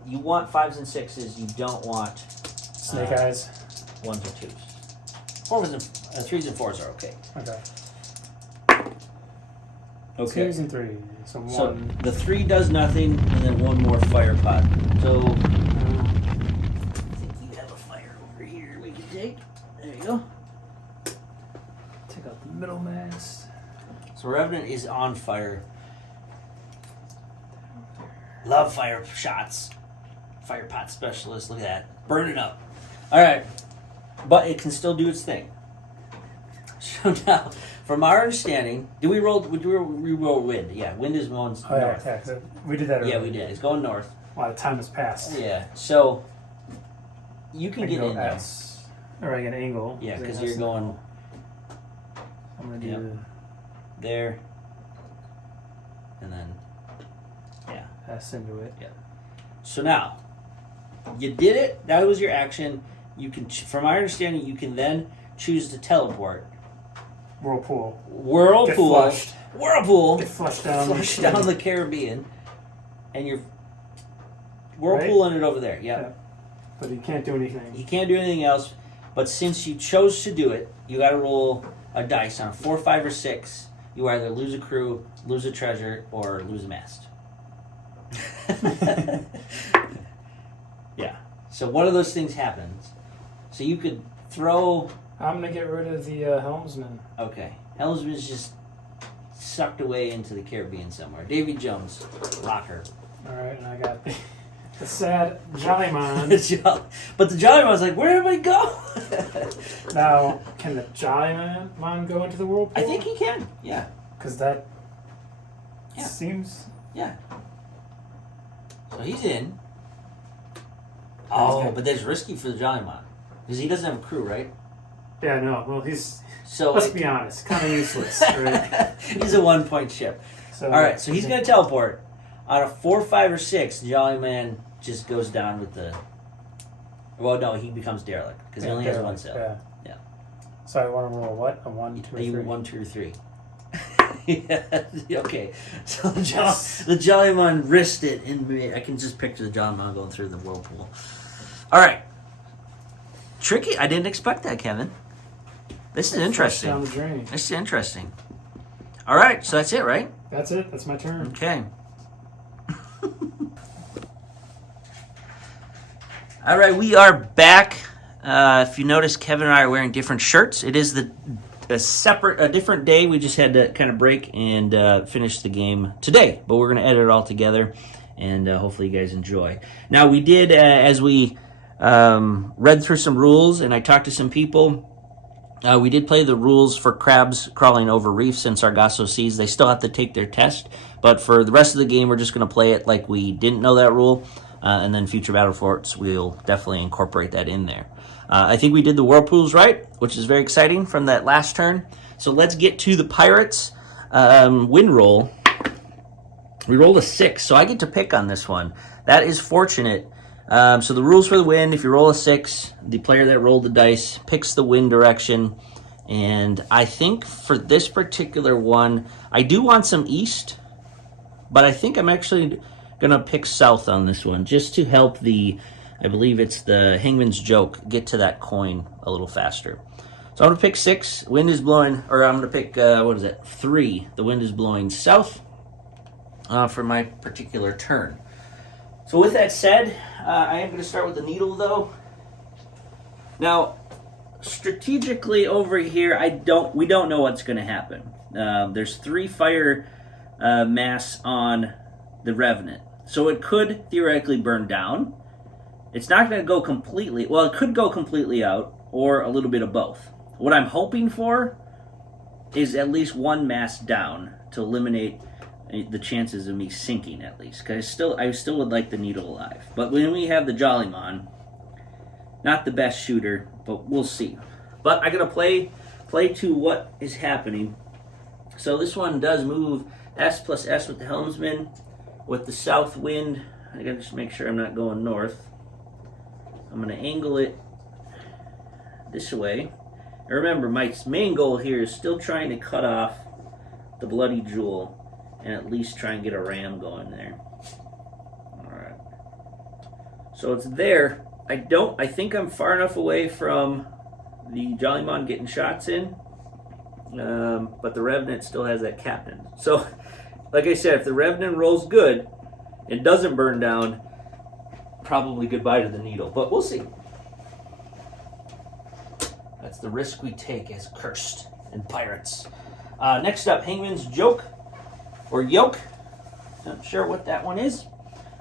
You want 5s and 6s. You don't want Snake eyes. 1s or 2s. Threes and fours are okay. Okay. Okay. Twos and threes. So one. So the 3 does nothing, and then one more fire pot. So I think you have a fire over here we can take. There you go. Take out the middle mast. So Revenant is on fire. Love fire shots. Fire pot specialist. Look at that. Burn it up. All right. But it can still do its thing. So now, from our understanding, we roll wind? Yeah, wind is going north. Oh yeah, yeah. 'Cause we did that earlier. Yeah, we did. It's going north. A lot of time has passed. Yeah. So you can I get go in there. S, or I get an angle. Yeah, because I you're have going I'm gonna do. Yep. there, and then S into it. So now you did it. That was your action. You can, from my understanding, you can then choose to teleport. Whirlpool. Whirlpool. Get flushed. Whirlpool. Get flushed down. Flush down the Caribbean, and you're whirlpooling it over there. Yep. Yeah. But you can't do anything. You can't do anything else. But since you chose to do it, you got to roll a dice on a 4, 5, or 6. You either lose a crew, lose a treasure, or lose a mast. Yeah. So one of those things happens. So you could throw. I'm gonna get rid of the helmsman. Okay. Helmsman's just sucked away into the Caribbean somewhere. Davy Jones, rocker. All right, and I got the sad Jollyman. But the Jollyman's like, where did everybody go? Now, can the Jollyman go into the whirlpool? I think he can. Yeah. Because that Yeah. seems. Yeah. So he's in. Oh, but that's risky for the Jollyman. Because he doesn't have a crew, right? Yeah, no. Well, he's. So Let's be honest, kind of useless, right? He's a 1-point ship. So, All right, so he's going to teleport. On a 4, 5, or 6, the Jollyman just goes down with the. Well, no, he becomes derelict because he only has one sail. Yeah. Yeah. So I want to roll what? A 1, 2, or 3? 1, 2, or 3. Yeah. Okay. So the Jollyman risked it, and I can just picture the Jollyman going through the whirlpool. All right. Tricky. I didn't expect that, Kevin. This is interesting. Down the drain. This is interesting. All right, so that's it, right? That's it. That's my turn. Okay. All right, we are back. If you notice, Kevin and I are wearing different shirts. It is a different day. We just had to kind of break and finish the game today, but we're going to edit it all together, and hopefully you guys enjoy. Now, we did, as we read through some rules, and I talked to some people, we did play the rules for crabs crawling over reefs in Sargasso Seas. They still have to take their test, but for the rest of the game, we're just going to play it like we didn't know that rule, and then future Battle Forts, we'll definitely incorporate that in there. I think we did the whirlpools right, which is very exciting from that last turn. So let's get to the Pirates win roll. We rolled a 6, so I get to pick on this one. That is fortunate. So the rules for the wind, if you roll a 6, the player that rolled the dice picks the wind direction. And I think for this particular one, I do want some east, but I think I'm actually going to pick south on this one just to help I believe it's the Hangman's Joke, get to that coin a little faster. So I'm going to pick 6. Wind is blowing, or I'm going to pick, 3. The wind is blowing south for my particular turn. So with that said, I am going to start with the needle, though. Now, strategically over here, we don't know what's going to happen. There's 3 fire mass on the Revenant, so it could theoretically burn down. It's not going to go completely. Well, it could go completely out, or a little bit of both. What I'm hoping for is at least 1 mass down to eliminate the chances of me sinking, at least, because I still would like the needle alive. But when we have the Jollyman, not the best shooter, but we'll see. But I gotta play to what is happening. So this one does move S plus S with the helmsman, with the south wind. I gotta just make sure I'm not going north. I'm gonna angle it this way. And remember, my main goal here is still trying to cut off the Bloody Jewel and at least try and get a ram going there. Alright. So it's there. I think I'm far enough away from the Jollymon getting shots in, but the Revenant still has that captain. So, like I said, if the Revenant rolls good, it doesn't burn down, probably goodbye to the Needle. But we'll see. That's the risk we take as Cursed and Pirates. Next up, Hangman's Joke, or Yoke. Not sure what that one is.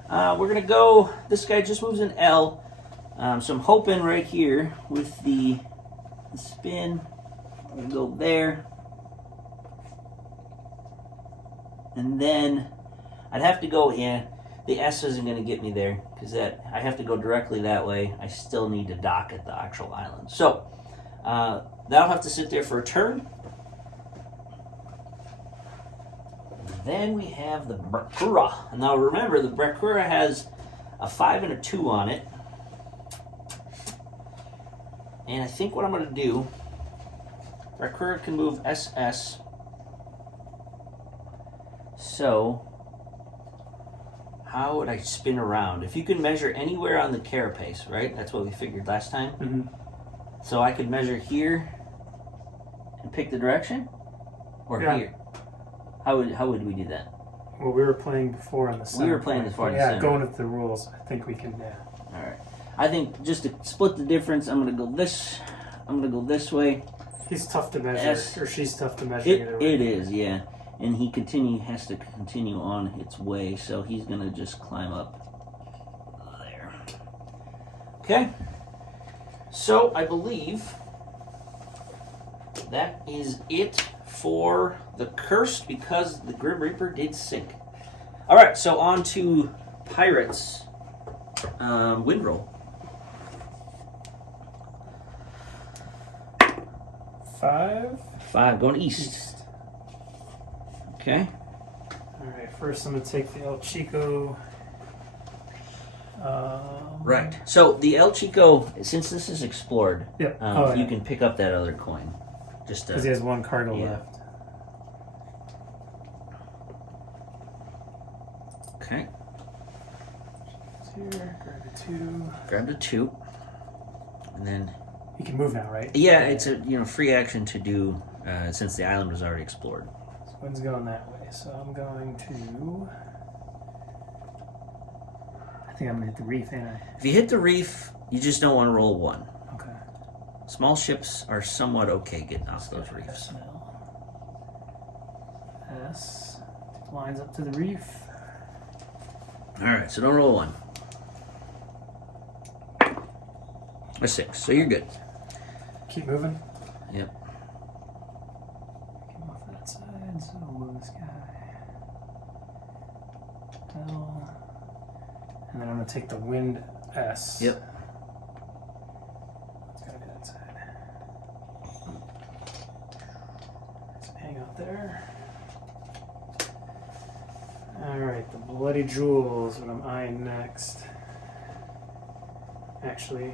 We're going to go, this guy just moves an L. So I'm hoping right here with the spin, I'm going to go there. And then I'd have to go, the S isn't going to get me there because I have to go directly that way. I still need to dock at the actual island. So that'll have to sit there for a turn. Then we have the Brakura. Now remember, the Brakura has a 5 and a 2 on it. And I think what I'm going to do, Brakura can move SS. So, how would I spin around? If you can measure anywhere on the carapace, right? That's what we figured last time. Mm-hmm. So I could measure here and pick the direction? Or here? How would we do that? Well, we were playing before on the center. We were playing before on the center. Going with the rules, I think we can, All right. I think just to split the difference, I'm going to go this. I'm going to go this way. He's tough to measure, or she's tough to measure either way. It is, yeah. And he has to continue on its way, so he's going to just climb up there. Okay. So I believe that is it for the Cursed, because the Grim Reaper did sink. All right, so on to Pirates. Windroll. 5. Going east. Okay. All right, first I'm going to take the El Chico. Right. So the El Chico, since this is explored, Yep. You can pick up that other coin. Just because he has one cargo left. Okay. Here, grab a 2. Grab the 2, and then He can move now, right? yeah, it's a free action to do since the island was already explored. So wind's going that way, so I'm going to. I think I'm gonna hit the reef, ain't I? If you hit the reef, you just don't want to roll a 1. Okay. Small ships are somewhat okay getting off those reefs. S lines up to the reef. All right, so don't roll a 1. A 6, so you're good. Keep moving. Yep. Come off that side, so we'll move this guy. L. And then I'm gonna take the wind S. Yep. It's gotta be that side. So hang out there. Alright, the Bloody Jewels, what I'm eyeing next. Actually,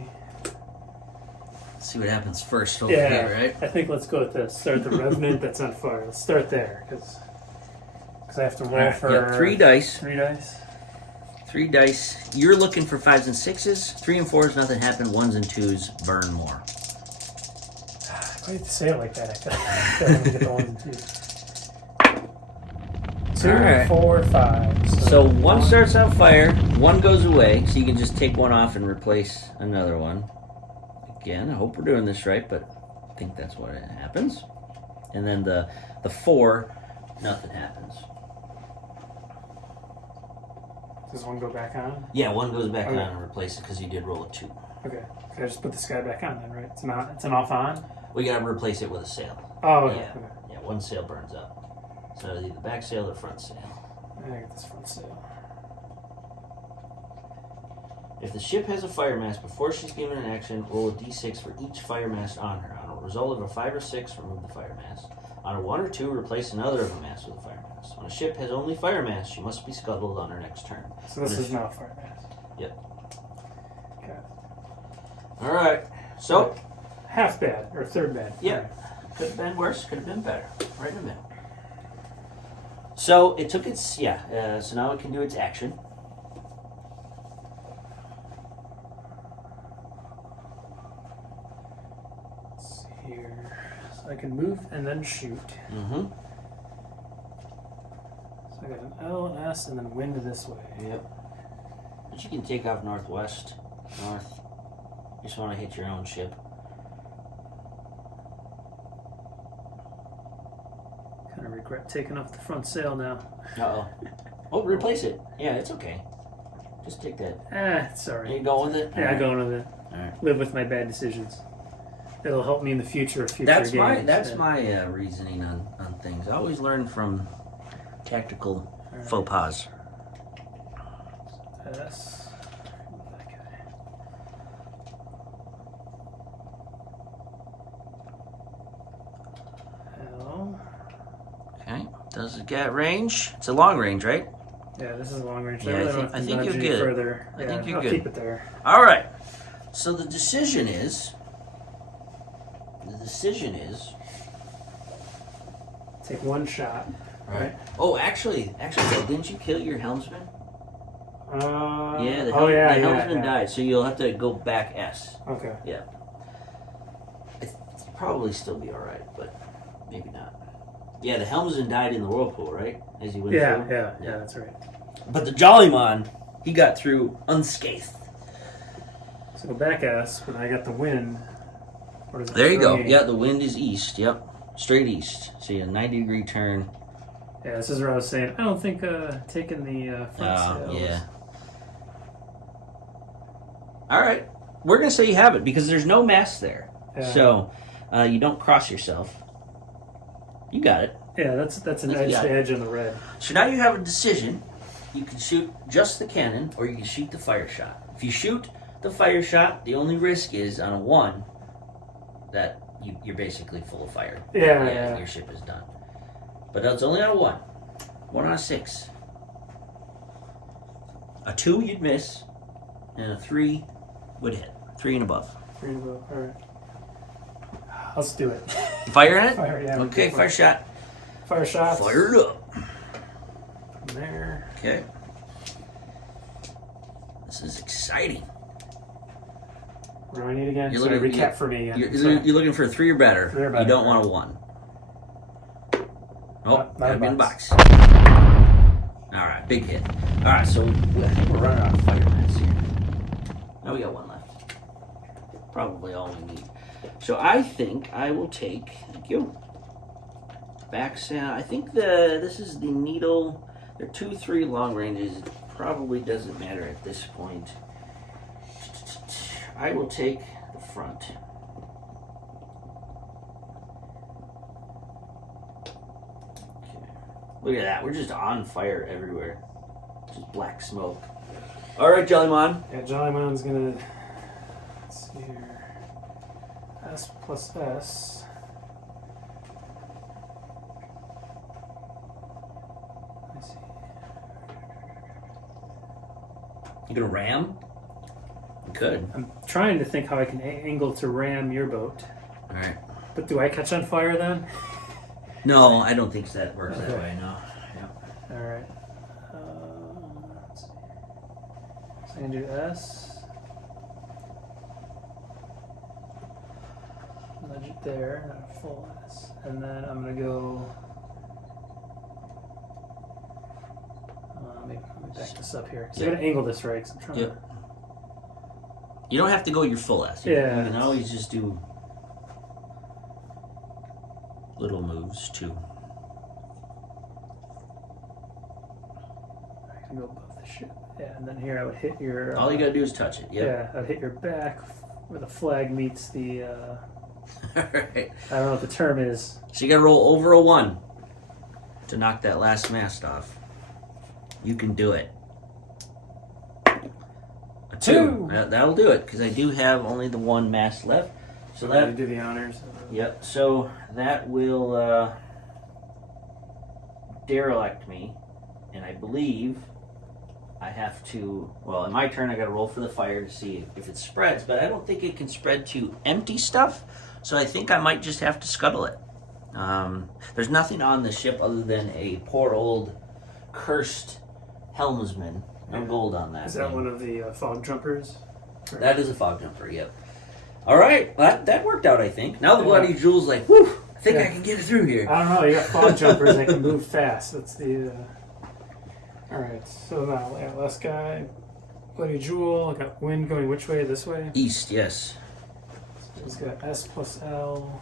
See what happens first over yeah, here, right? I think let's go with this. Start the Revenant that's on fire. Let's start there, because I have to roll Alright, for yep, 3 dice. 3 dice. 3 dice. You're looking for 5s and 6s. 3 and 4s, nothing happened. 1s and 2s, burn more. Why do you have to say it like that? I feel like I'm gonna get the 1s and 2s. 2, Alright. 4, 5. So 1 starts on fire, 1 goes away, so you can just take 1 off and replace another one. Again, I hope we're doing this right, but I think that's what happens. And then the 4, nothing happens. Does 1 go back on? Yeah, 1 goes back Okay. on and replace it because you did roll a 2. Okay. Can I just put this guy back on then, right? It's an off on? We gotta replace it with a sail. Oh, okay. Yeah, Okay. yeah, 1 sail burns up. So either back sail or front sail. I get this front sail. If the ship has a fire mast before she's given an action, roll a d6 for each fire mast on her. On a result of a 5 or 6, remove the fire mast. On a 1 or 2, replace another of a mast with a fire mast. When a ship has only fire mast, she must be scuttled on her next turn. So this is not fire mast. Yep. Okay. All right. So, Half bad, or third bad. yeah, could have been worse, could have been better. Right in the middle. So it took its so now it can do its action. I can move and then shoot. Mm-hmm. So I got an L, an S, and then wind this way. Yep. But you can take off northwest, north. You just want to hit your own ship. Kind of regret taking off the front sail now. Uh-oh. Oh, replace it. Yeah, it's okay. Just take that. It's alright. You go with it? Yeah, I'm going with it. Alright. Live with my bad decisions. It'll help me in the future. That's games. my reasoning on things. I always learn from tactical faux pas. S. That guy. L. Okay. Does it get range? It's a long range, right? Yeah, this is a long range. Yeah, really I don't have to think nudge you're any good. Further. I think you're I'll good. keep it there. All right. So the decision is. Take one shot. Right. Oh, actually, though, didn't you kill your helmsman? Yeah, the helmsman died, so you'll have to go back S. Okay. Yeah. It's probably still be all right, but maybe not. Yeah, the helmsman died in the whirlpool, right? As you went through. Yeah, that's right. But the Jollymon, he got through unscathed. So go back S, but I got the wind. What is it? There you go. Throwing? Yeah, the wind is east. Yep, straight east. So you have a 90-degree turn. Yeah, this is where I was saying. I don't think taking the front sails. Yeah. All right, we're gonna say you have it because there's no mast there, so you don't cross yourself. You got it. Yeah, that's an edge to edge on the red. So now you have a decision. You can shoot just the cannon, or you can shoot the fire shot. If you shoot the fire shot, the only risk is on a 1 that you're basically full of fire. Yeah. Your ship is done. But that's only on a 1. 1 on a 6. A 2 you'd miss, and a 3 would hit. 3 and above. 3 and above. All right. Let's do it. Fire in it? Fire, yeah. Okay, fire shot. Fire shots. Fire it up. From there. Okay. This is exciting. What do I need again? You're Sorry, looking- recap for me again. You're looking for a 3 or better. 3 or better, You don't right. want a 1. Oh, Not gotta a be in the box. box. Alright, big hit. Alright, so I think we're running out of fire mats here. Now we got 1 left. Probably all we need. So I think I will take, thank you, back sound. I think this is the needle. There are 2, 3 long ranges. It probably doesn't matter at this point. I will take the front. Okay. Look at that. We're just on fire everywhere. Just black smoke. All right, Jollymon. Yeah, Jollymon's gonna. Let's see here. S plus S. Let's see. You gonna ram? You could. I'm trying to think how I can angle to ram your boat. All right. But do I catch on fire then? No, I don't think that works that Okay. way. No. Yeah. All right. Let's see. So I'm gonna do S. Nudge it there, not a full S, and then I'm gonna go. Maybe let me back this up here. So I gotta angle this right. 'Cause I'm trying Yep. You don't have to go your full S. Yeah. You can always just do little moves too. I can go above the ship. Yeah, and then here I would hit your. All you gotta do is touch it. Yep. Yeah, I'd hit your back where the flag meets the. All right. I don't know what the term is. So you gotta roll over a 1 to knock that last mast off. You can do it. A 2. That'll do it because I do have only the 1 mast left. So I that. do the honors. Yep. So that will derelict me, and I believe I have to. Well, in my turn, I got to roll for the fire to see if it spreads, but I don't think it can spread to empty stuff. So I think I might just have to scuttle it. There's nothing on the ship other than a poor old cursed helmsman. No gold on that. Is that thing. one of the fog jumpers? That is a fog jumper, yep. All right, well, that worked out, I think. Now the Yeah. Bloody Jewel's like, whew, think Yeah. I can get it through here. I don't know. You got fog jumpers that can move fast. That's the. All right. So now, yeah, last guy, Bloody Jewel. I got wind going which way? This way. East, yes. So he's got S plus L.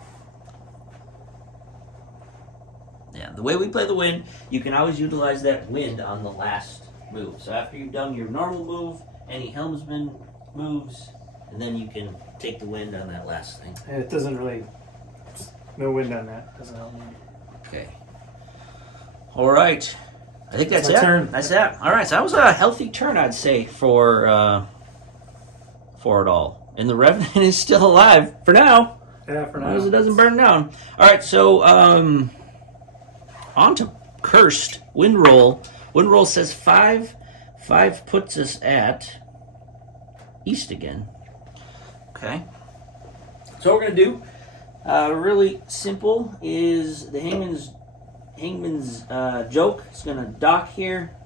Yeah, the way we play the wind, you can always utilize that wind on the last move. So after you've done your normal move, any helmsman moves, and then you can take the wind on that last thing. And it doesn't really. No wind on that. Doesn't help me. Okay. All right. I think that's my it. turn. That's it. All right. So that was a healthy turn, I'd say, for it all. And the Revenant is still alive for now. Yeah, for As now. long as it doesn't burn down. All right. So on to Cursed Windroll. Windroll says 5. 5 puts us at East again. Okay. So what we're gonna do, really simple, is the Hangman's joke. It's gonna dock here,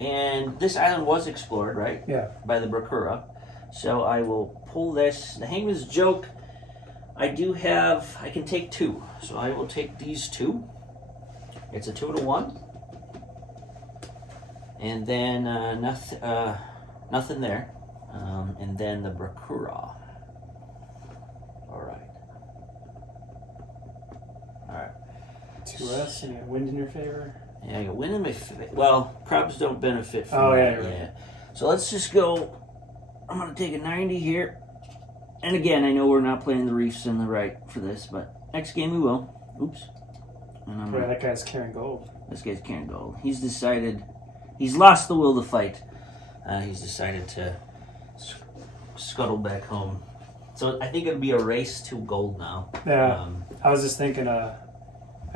and this island was explored, right, Yeah. by the Brakura. So I will pull this. The Hangman's joke. I can take 2, so I will take these 2. It's a 2 to 1, and then nothing there, and then the Brakura. All right. 2S, and you got wind in your favor. Yeah, I got wind in my well, crabs don't benefit from Oh, yeah, that. you're right. So let's just go. I'm gonna take a 90 here, and again, I know we're not playing the reefs in the right for this, but next game we will. Oops. And I'm Yeah, that guy's carrying gold. This guy's carrying gold. He's decided. He's lost the will to fight. He's decided to scuttle back home. So I think it'll be a race to gold now. Yeah. I was just thinking, I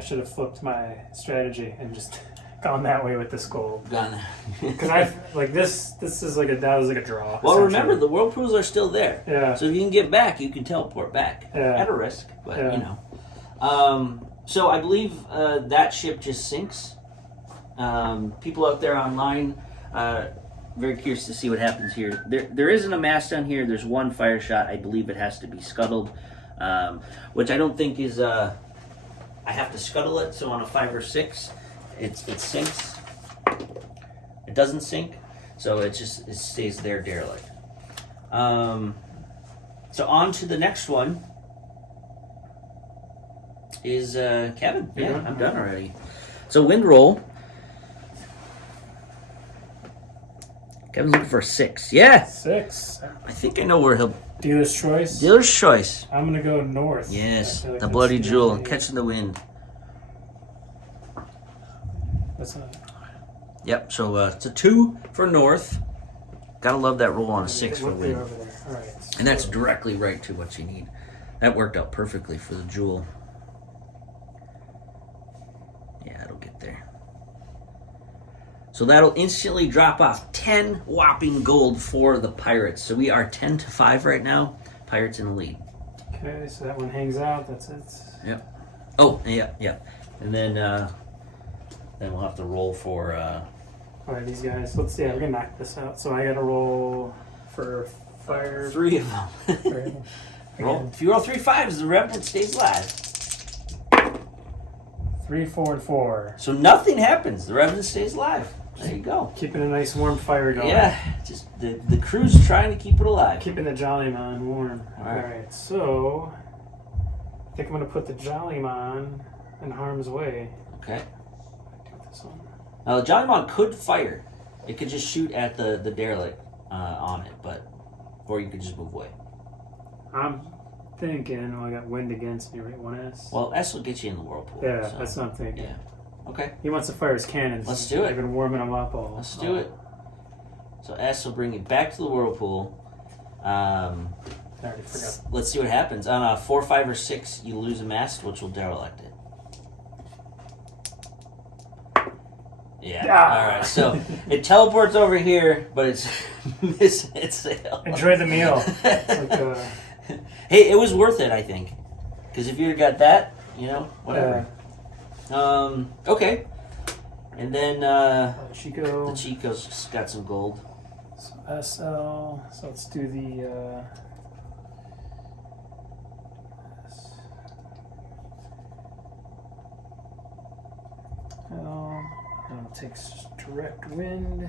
should have flipped my strategy and just gone that way with this gold. Gone. Because I like this. This is that was like a draw. Well, remember essentially. the whirlpools are still there. Yeah. So if you can get back, you can teleport back Yeah. at a risk, but Yeah. you know. So I believe that ship just sinks. People out there online, very curious to see what happens here. There isn't a mast on here. There's one fire shot. I believe it has to be scuttled, which I don't think is. I have to scuttle it. So on a 5 or 6, it sinks. It doesn't sink, so it stays there derelict. So on to the next one. Is Kevin? Yeah, I'm done already. So Windroll. Kevin's looking for a 6. Yeah, 6. I think I know where he'll. Dealer's choice. Dealer's choice. I'm gonna go north. Yes, I feel like the that's bloody the jewel, only- catching the wind. That's not. Yep. So it's a 2 for north. Gotta love that roll on a 6 for What they wind, over there. All right. and that's directly right to what you need. That worked out perfectly for the jewel. Yeah, it'll get there. So that'll instantly drop off 10 whopping gold for the Pirates. So we are 10 to 5 right now. Pirates in the lead. Okay, so that one hangs out. That's it. Yep. Oh, yeah. And then we'll have to roll for. All right, these guys. Let's we're gonna knock this out. So I gotta roll for fire. 3 of them. Right. Roll. If you roll 3 5s, the Revenant stays alive. 3, 4, and 4. So nothing happens. The Revenant stays alive. There you go. Keeping a nice warm fire going. Yeah, just the crew's trying to keep it alive. Keeping the Jollymon warm. All right. Alright, so I think I'm gonna put the Jollymon in harm's way. Okay. Take this one. Now the Johnny could fire. It could just shoot at the derelict on it, or you could just move away. I'm thinking, I got wind against me, right? 1S. Well, S will get you in the whirlpool. yeah, so, that's what I'm thinking. Yeah. Okay. He wants to fire his cannons. Let's do it. I've been warming them up all. Let's do it. So S will bring it back to the whirlpool. I already forgot. Let's see what happens. On a 4, 5, or 6, you lose a mast, which will derelict it. Yeah. Ah. All right. So it teleports over here, but it's missing its sail. Enjoy the meal. It's like, Hey, it was worth it, I think, because if you'd got that, whatever. Okay. And then Chico. the Chico's got some gold. So SL. So let's do the. I'll take direct wind.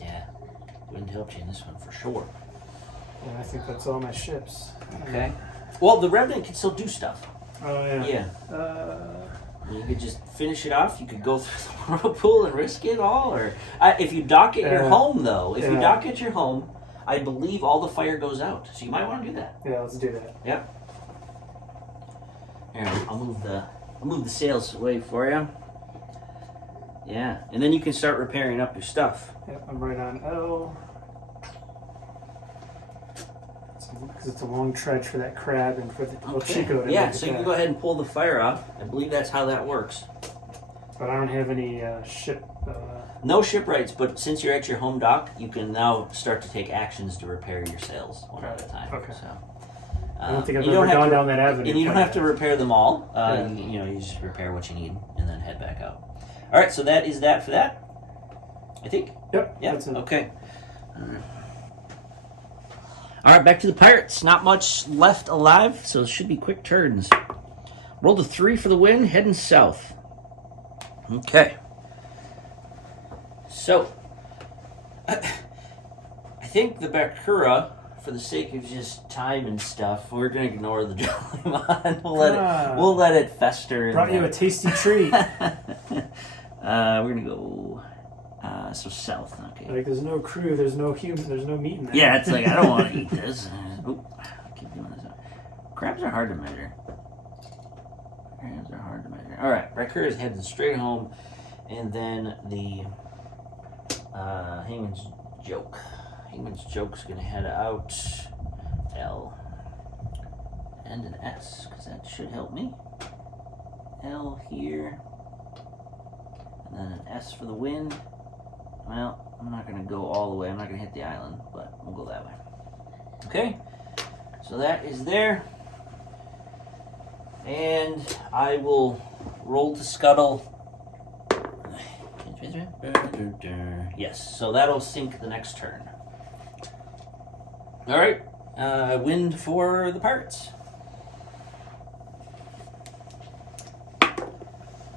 Yeah, wind helped you in this one for sure. And I think that's all my ships. Okay. Well, the Revenant can still do stuff. Oh, yeah. Yeah. You could just finish it off. You could go through the whirlpool and risk it all. Or if you dock at your home, though, if you dock at your home, I believe all the fire goes out. So you might want to do that. Yeah, let's do that. Yep. Here, I'll move the sails away for you. Yeah, and then you can start repairing up your stuff. Yep, I'm right on L. Because it's a long trudge for that crab and for the El Chico to Yeah, make so it you can back. go ahead and pull the fire off. I believe that's how that works. But I don't have any ship. No shipwrights, but since you're at your home dock, you can now start to take actions to repair your sails one at a time. Okay. So, I don't think I've you ever have gone to- down that avenue. And you don't have to repair them all. Yeah. You just repair what you need and then head back out. All right, so that is that for that. I think. Yep. Yeah. That's it. Okay. All right, back to the pirates. Not much left alive, so it should be quick turns. Rolled a 3 for the win, heading south. Okay. So, I think the Bakura, for the sake of just time and stuff, we're gonna ignore the Jollyman. We'll let it fester. Brought you a tasty treat. We're gonna go so south. Okay. Like there's no crew, there's no human, there's no meat in there. Yeah, it's like I don't want to eat this. Oop, I keep doing this. Crabs are hard to measure. All right, Bakura is heading straight home, and then the Hangman's Joke. Hangman's Joke's gonna head out L and an S, because that should help me. L here, and then an S for the wind. Well, I'm not gonna go all the way. I'm not gonna hit the island, but we'll go that way. Okay, so that is there, and I will roll to scuttle. Yes, so that'll sink the next turn. All right, wind for the pirates.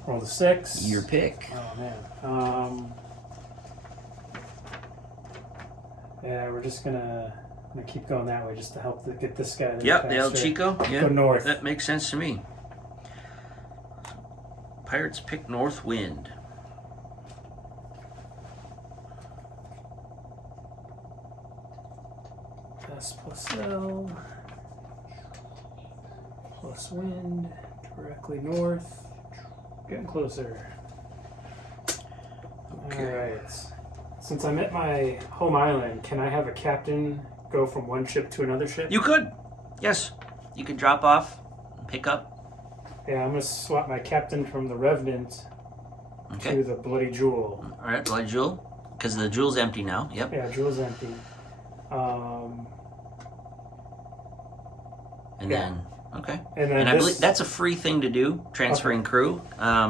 Roll the 6. Your pick. Oh man. Yeah, we're just gonna keep going that way just to help get this guy. Yep, the El faster. Chico. Yeah, Go north. That makes sense to me. Pirates pick north wind. S plus L plus wind directly north. Getting closer. Okay. Alright. Since I'm at my home island, can I have a captain go from one ship to another ship? You could. Yes. You could drop off, pick up. Yeah, I'm gonna swap my captain from the Revenant Okay. to the Bloody Jewel. All right, Bloody Jewel. Because the jewel's empty now. Yep. Yeah, Jewel's empty. And Yeah. then, okay. And then And I this, believe that's a free thing to do, transferring crew.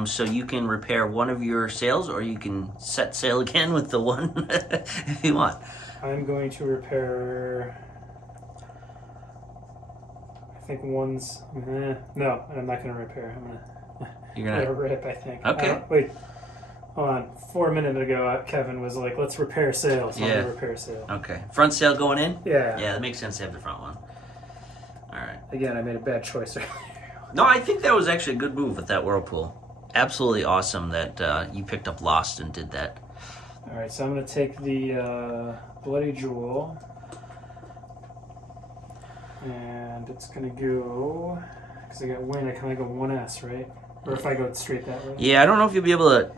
So you can repair one of your sails, or you can set sail again with the one if you want. I'm going to repair. I think one's. No, I'm not going to repair. I'm going You're to gonna. rip, I think. Okay. Wait. Hold on. 4 minutes ago, Kevin was like, let's repair sail. So I'm Yeah. going to repair sail. Okay. Front sail going in. Yeah. Yeah, that makes sense to have the front one. All right. Again, I made a bad choice. No, I think that was actually a good move with that whirlpool. Absolutely awesome that you picked up Lost and did that. All right, so I'm going to take the Bloody Jewel. And it's going to go. Because I got wind, I can only go 1S, right? Or if I go straight that way. Yeah, I don't know if you'll be able to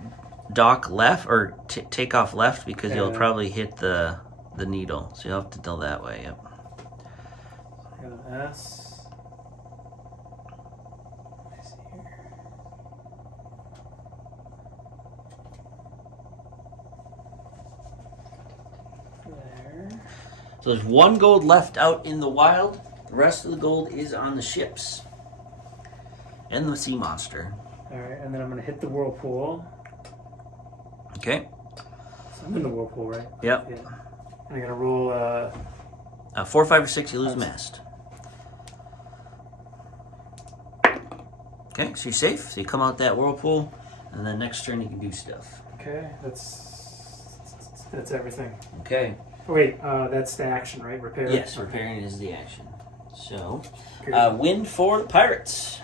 dock left or take off left because you'll Yeah. probably hit the needle. So you'll have to go that way. Yep. I got an S. Let me see here. There. So there's one gold left out in the wild. The rest of the gold is on the ships and the sea monster. All right, and then I'm going to hit the whirlpool. Okay. So I'm in the whirlpool, right? Yep. Yeah. And I got to roll. 4, 5, or 6, you lose mast. Okay, so you're safe. So you come out that whirlpool. And then next turn you can do stuff. Okay, that's everything. Okay. Oh, wait, that's the action, right? Repair? Yes, repairing is the action. So, Good. wind for the Pirates.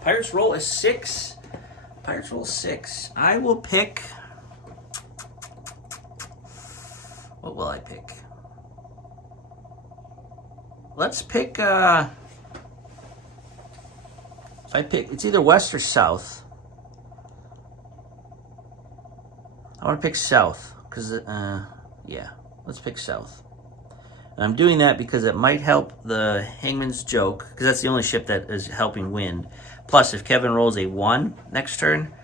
Pirates roll a 6. Pirates roll 6. I will pick... What will I pick? Let's pick... if I pick... It's either west or south. I want to pick south. Because, yeah. Let's pick south. And I'm doing that because it might help the Hangman's Joke, because that's the only ship that is helping wind. Plus, if Kevin rolls a 1 next turn,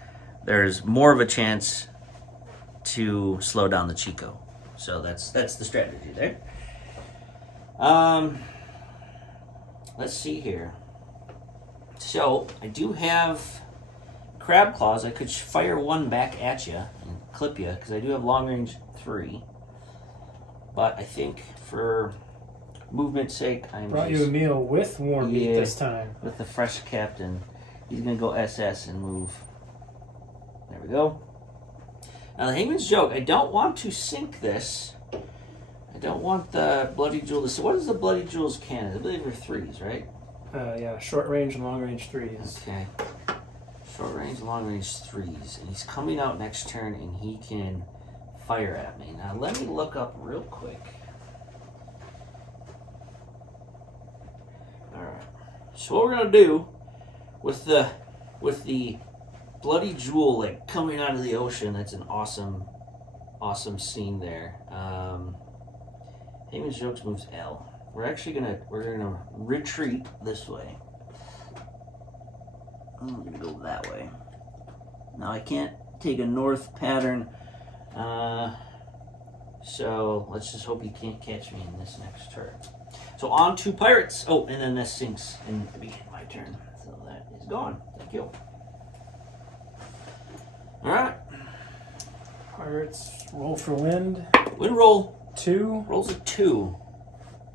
there's more of a chance to slow down the Chico. So that's the strategy there. Let's see here. So, I do have Crab Claws. I could fire 1 back at you and clip you, because I do have long range 3. But I think for movement's sake, I'm Brought just, you a meal with warm meat this time. with the fresh captain. He's going to go SS and move. There we go. Now the Hangman's Joke, I don't want to sink this. I don't want the Bloody Jewel. So what is the Bloody Jewel's cannon? I believe they're 3s, right? Yeah, short range and long range 3s. Okay. Short range, long range 3s. And he's coming out next turn and he can fire at me. Now let me look up real quick. Alright. So what we're gonna do with the Bloody Jewel like coming out of the ocean, that's an awesome scene there. Heyman's Jokes moves L. We're gonna retreat this way. I'm gonna go that way. Now I can't take a north pattern. So let's just hope he can't catch me in this next turn. So on to Pirates. Oh, and then this sinks and begin my turn. So that is gone. Thank you. Alright. Pirates, roll for wind. Wind roll. 2. Rolls a 2.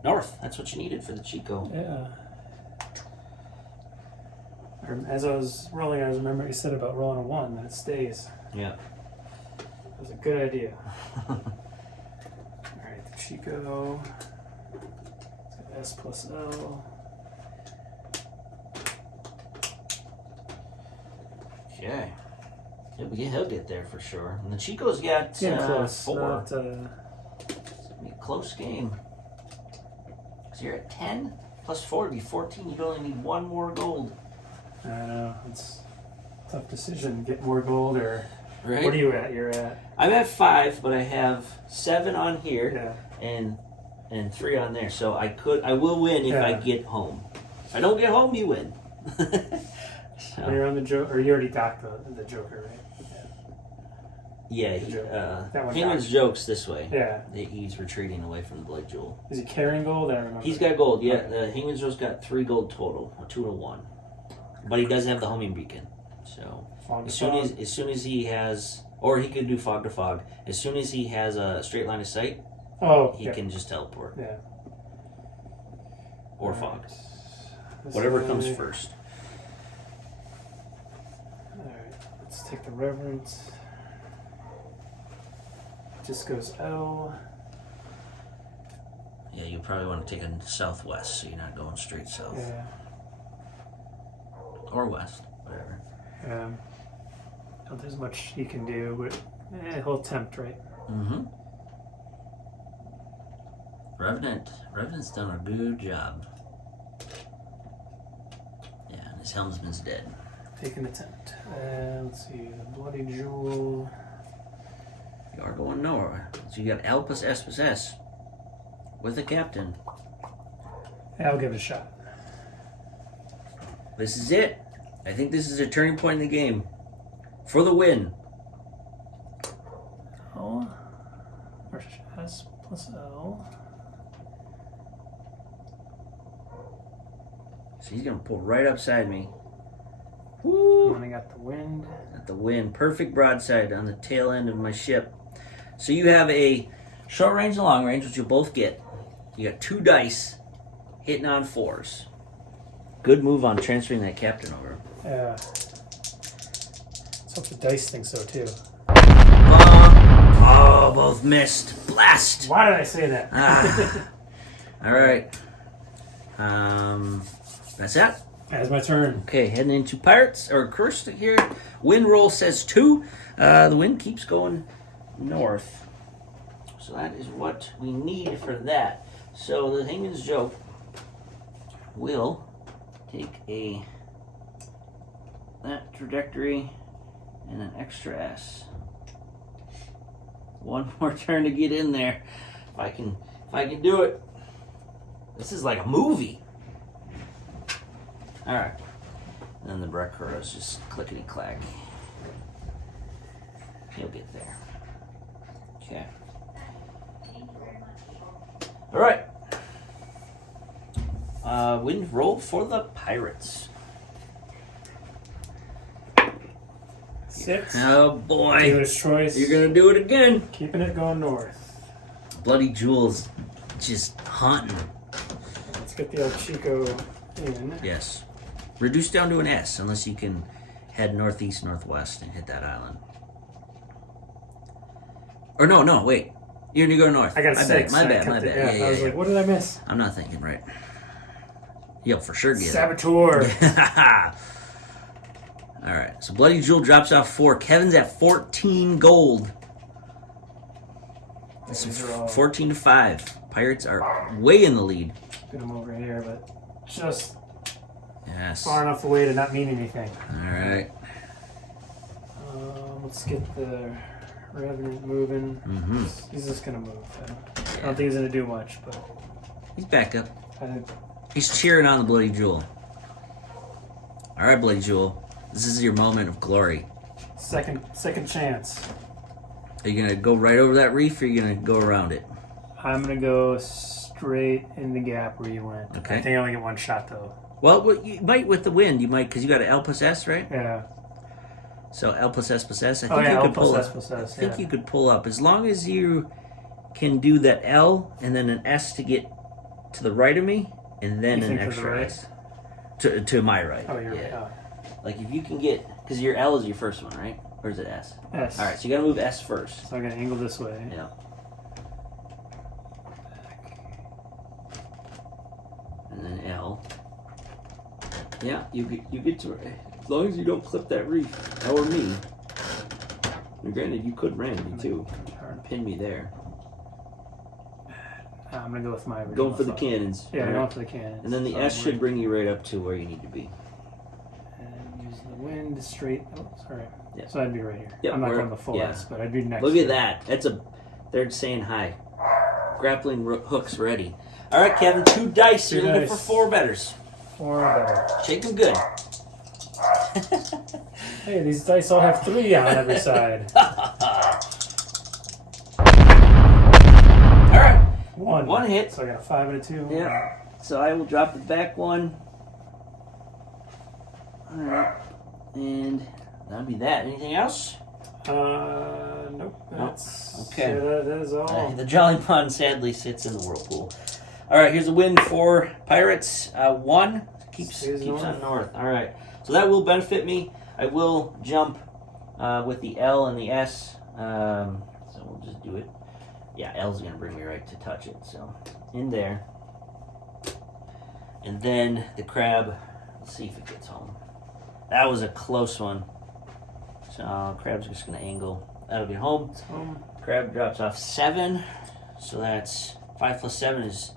North. That's what you needed for the Chico. Yeah. As I was rolling, I remember you said about rolling a 1, that it stays. Yeah. That was a good idea. Alright, the Chico. It's got S plus L. Okay. He'll get there for sure. And the Chico's got Getting close. 4. Not, It's gonna be a close game. Because you're at 10 plus 4 would be 14. You'd only need 1 more gold. I don't know. It's a tough decision. Get more gold or Right? what are you at? You're at I'm at 5, but I have 7 on here yeah. and 3 on there. So I will win if I Yeah. get home. If I don't get home, you win. When you're on the Joker, or you already docked the Joker, right? Yeah, The Joker. That one Hangman's docked. Jokes this way. Yeah. He's retreating away from the Blood Jewel. Is he carrying gold? I don't remember. He's got gold, yeah. Okay. The Hangman's Joke's got 3 gold total, a 2 and a 1. But he does have the homing beacon. So Fog to as fog. soon as he has, or he could do fog to fog. As soon as he has a straight line of sight, Oh, he yeah. can just teleport Yeah. or Alright. fog, This whatever way. comes first. Alright, let's take the Reverence. Just goes L. Yeah, you probably want to take a southwest, so you're not going straight south Yeah. or west, whatever. Not there's much he can do, but he'll attempt, right? Mm-hmm. Revenant's done a good job. Yeah, and his helmsman's dead. Take an attempt. Let's see, the Bloody Jewel. You are going nowhere. So you got L plus S plus S with a captain. Yeah, I'll give it a shot. This is it. I think this is a turning point in the game. For the win. L. Or S plus L. So he's going to pull right upside me. And Woo! then I got the wind. At the wind. Perfect broadside on the tail end of my ship. So you have a short range and long range, which you'll both get. You got 2 dice hitting on 4s. Good move on transferring that captain over. Yeah. Let's hope the dice think so too. Oh, both missed. Blast! Why did I say that? All right. That's it. That's my turn. Okay, heading into Pirates, or Cursed here. Wind roll says 2. The wind keeps going north. So that is what we need for that. So the Hangman's Joke will take that trajectory and an extra S. One more turn to get in there. If I can do it. This is like a movie. All right. And then the Brecura is just clickety clack. He'll get there. Okay. All right. Wind roll for the Pirates. 6. Oh boy. Dealer's choice. You're gonna do it again. Keeping it going north. Bloody Jewel's just haunting. Let's get the El Chico in. Yes. Reduce down to an S unless you can head northeast, northwest and hit that island. Or no, wait. You're gonna go north. I got 6. My I bad. kept it- Yeah, I was like, what did I miss? I'm not thinking right. You'll for sure get Saboteur. it. All right. So Bloody Jewel drops off 4. Kevin's at 14 gold. This is These are all- 14 to 5. Pirates are way in the lead. Get them over here, but just Yes. far enough away to not mean anything. All right. Let's get the Revenant moving. Mm-hmm. He's just gonna move. I don't think he's gonna do much, but He's back up. I think He's cheering on the Bloody Jewel. All right, Bloody Jewel. This is your moment of glory. second chance. Are you going to go right over that reef or are you going to go around it? I'm gonna go straight in the gap where you went. Okay. I think I only get one shot though. Well, you might with the wind. You might, because you got an L plus S, right? Yeah. So L plus S plus S. I Oh think yeah, you L could pull plus S up. plus I S. think Yeah. you could pull up. As long as you can do that L and then an S to get to the right of me and then You an think to the extra right? S. To my right. Oh, you're yeah. right. Oh. Like if you can get, because your L is your first one, right? Or is it S? S. All right, so you got to move S first. So I'm gonna angle this way. Yeah. And then L. Yeah, you get to it. As long as you don't clip that reef, or me. And granted, you could ram me too. Pin me there. I'm gonna go with my original Going for the thought. cannons. Yeah, Alright. going for the cannons. And then the So S I'm should gonna- bring you right up to where you need to be. And use the wind straight. Oh, sorry. Yeah. So I'd be right here. Yep, I'm not we're- going the full yeah. S, but I'd be next. Look to at it. that. They're saying hi. Grappling hooks ready. All right, Kevin. 2 dice. Two You're looking dice. for 4 betters. 4 better. Shake them good. Hey, these dice all have 3 on every side. All right. One hit. So I got a 5 and a 2. Yeah. So I will drop the back one. All right. And that'll be that. Anything else? Nope. No. That's Okay. yeah, that is all. The Jolly Pond sadly sits in the whirlpool. All right. Here's a win for Pirates. 1 keeps Stays north. on north. All right. So that will benefit me. I will jump with the L and the S. So we'll just do it. Yeah, L's going to bring me right to touch it. So in there. And then the crab. Let's see if it gets home. That was a close one. So crab's just going to angle. That'll get home. It's home. Crab drops off 7. So that's 5 plus 7 is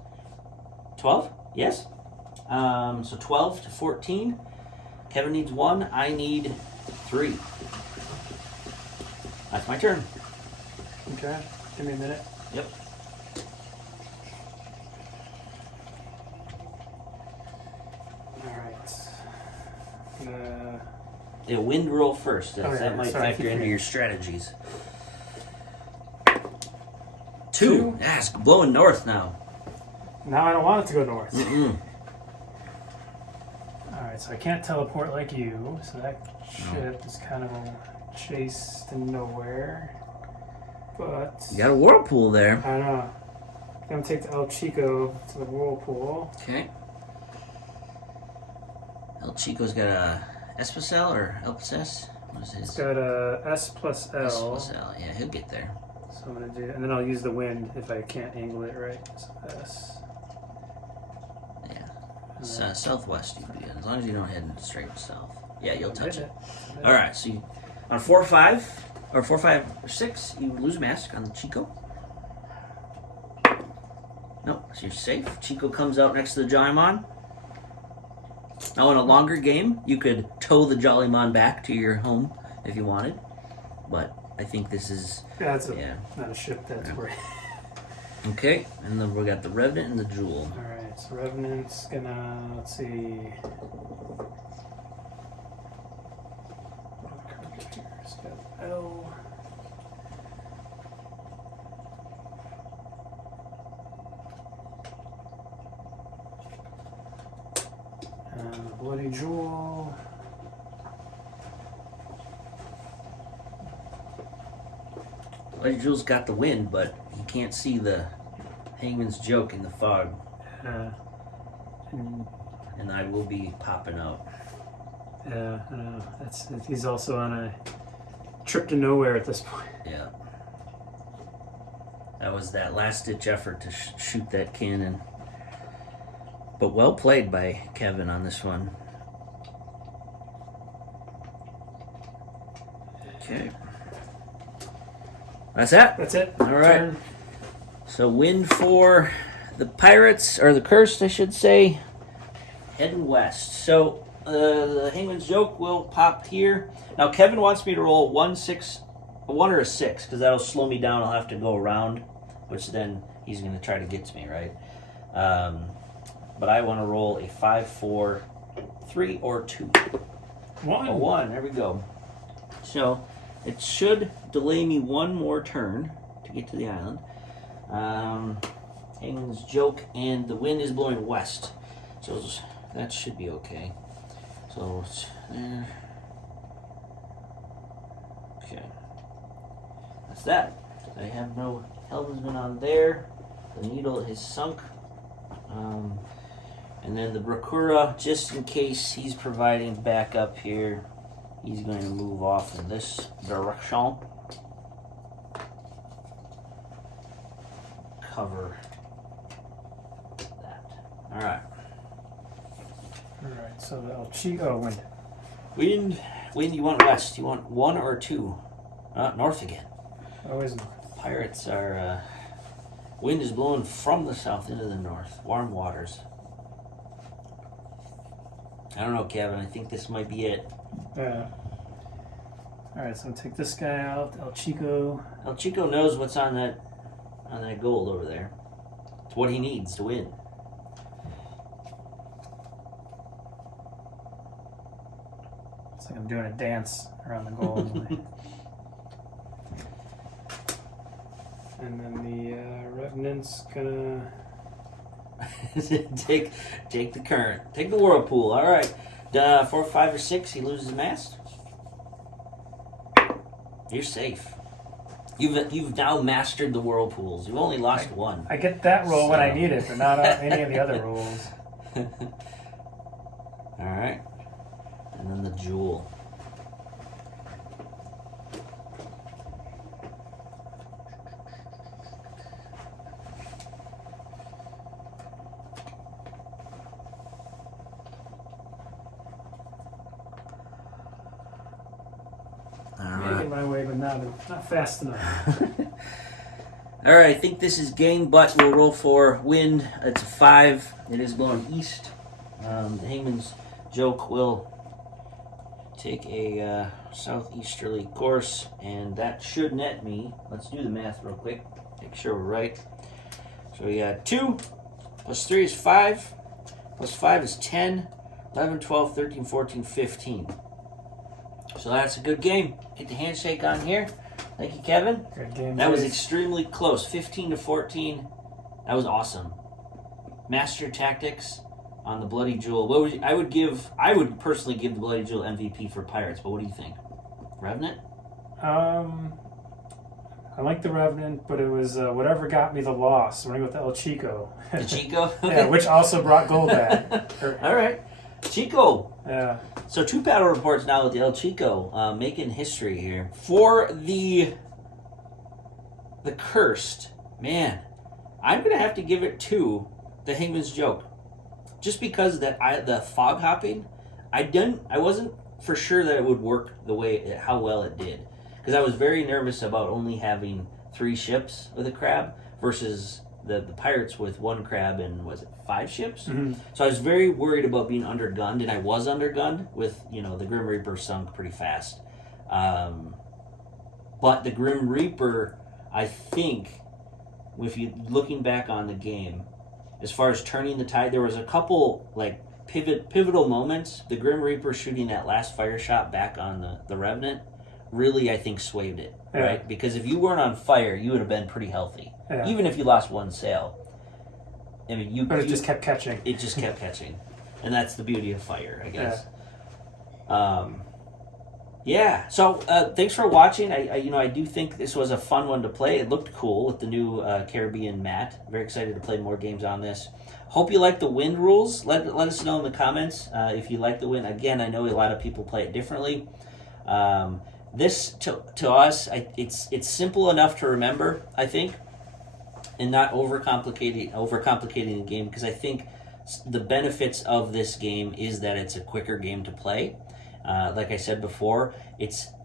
12. Yes. So 12 to 14. Kevin needs 1. I need 3. That's my turn. Okay. Give me a minute. Yep. All right. The wind roll first. Oh, yeah, That might sorry, I factor keep into forgetting. your strategies. 2. Yeah, it's blowing north now. Now I don't want it to go north. Mm-mm. All right, so I can't teleport like you, so that ship is kind of a chase to nowhere. But You got a whirlpool there. I don't know. I'm gonna take the El Chico to the whirlpool. Okay. El Chico's got a Espacel or El Pases? What's It's his? got a S plus L. S plus L. Yeah, he'll get there. So I'm gonna do, and then I'll use the wind if I can't angle it right. So S. Yeah. Southwest, you be as long as you don't head straight south. Yeah, you'll touch it. Did All right. So you, on 4 or 5, or 4, 5, or 6, you lose mask on the Chico. Nope. So you're safe. Chico comes out next to the Jollymon. Now, in a longer game, you could tow the Jollymon back to your home if you wanted, but I think this is Yeah, that's yeah. not a ship. That's where. Okay, and then we got the Revenant and the Jewel. All right. So Revenant's gonna, let's see. It's got L. Bloody Jewel. Bloody Jewel's got the wind, but you can't see the Hangman's Joke in the fog, And, and I will be popping out. yeah, I know. He's also on a trip to nowhere at this point. Yeah. That was that last-ditch effort to shoot that cannon. But well played by Kevin on this one. Okay. That's it. That's it. All right. Turn. So win for the Pirates, or the Cursed, I should say. Heading west. So the Hangman's Joke will pop here. Now Kevin wants me to roll 1, 6, a 1 or a 6, because that'll slow me down. I'll have to go around, which then he's going to try to get to me, right? But I want to roll a 5, 4, 3, or 2. 1. A 1. There we go. So it should delay me one more turn to get to the island. Hangman's Joke, and the wind is blowing west, so that should be okay. So it's there. Okay, that's that. I have no helmsman on there. The needle is sunk. And then the Brakura, just in case he's providing backup here, he's going to move off in this direction. Cover that. Alright. Alright, so the El Chico wind. Wind, you want west. You want 1 or 2. North again. Always north. Pirates are, wind is blowing from the south into the north. Warm waters. I don't know, Kevin. I think this might be it. Alright, so I'm gonna take this guy out, El Chico. El Chico knows what's on that gold over there. It's what he needs to win. It's like I'm doing a dance around the goal. And then the Revenant's gonna. take the current. Take the whirlpool. All right. 4, 5, or 6. He loses mast. You're safe. You've now mastered the whirlpools. You've only lost one. I get that roll when I need it, but not any of the other rolls. All right. And then the jewel. Making my way, but not fast enough. All right, I think this is game, but we'll roll for wind. It's a 5. It is blowing east. The Hangman's Joke will take a southeasterly course, and that should net me. Let's do the math real quick. Make sure we're right. So we got 2 plus 3 is 5, plus 5 is 10, 11, 12, 13, 14, 15. So that's a good game. Get the handshake on here. Thank you, Kevin. Good game. That was Jace. extremely close. 15 to 14. That was awesome. Master your tactics on the Bloody Jewel. What would I would personally give the Bloody Jewel MVP for Pirates, but what do you think? Revenant? I like the Revenant, but it was whatever got me the loss. Running with the El Chico. The Chico? Yeah, which also brought gold back. All right. Chico. Yeah. So 2 battle reports now with the El Chico, making history here. For the Cursed, man, I'm going to have to give it to the Hangman's Joke. Just because the fog hopping, I wasn't for sure that it would work how well it did. Because I was very nervous about only having 3 ships with a crab versus the pirates with 1 crab and was it 5 ships? Mm-hmm. So I was very worried about being undergunned, and I was undergunned with the Grim Reaper sunk pretty fast. But the Grim Reaper, I think, if you looking back on the game, as far as turning the tide, there was a couple like pivotal moments. The Grim Reaper shooting that last fire shot back on the Revenant really, I think, swayed it, right? Because if you weren't on fire, you would have been pretty healthy, even if you lost 1 sail. I mean, But it just kept catching. It just kept catching, and that's the beauty of fire, I guess. So thanks for watching. I do think this was a fun one to play. It looked cool with the new Caribbean mat. Very excited to play more games on this. Hope you like the wind rules. Let us know in the comments if you like the wind. Again, I know a lot of people play it differently. This to us, it's simple enough to remember, I think, and not overcomplicating the game, because I think the benefits of this game is that it's a quicker game to play. Like I said before,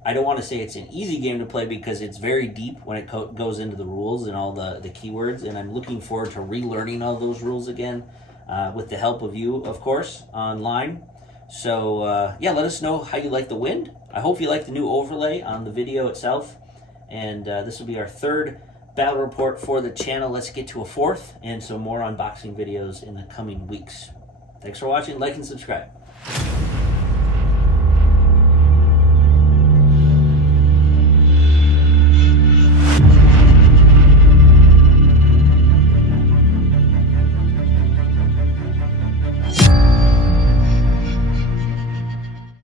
I don't want to say it's an easy game to play because it's very deep when it goes into the rules and all the keywords, and I'm looking forward to relearning all those rules again with the help of you, of course, online. So, let us know how you like the wind. I hope you like the new overlay on the video itself, and this will be our 3rd battle report for the channel. Let's get to a 4th and some more unboxing videos in the coming weeks. Thanks for watching. Like and subscribe.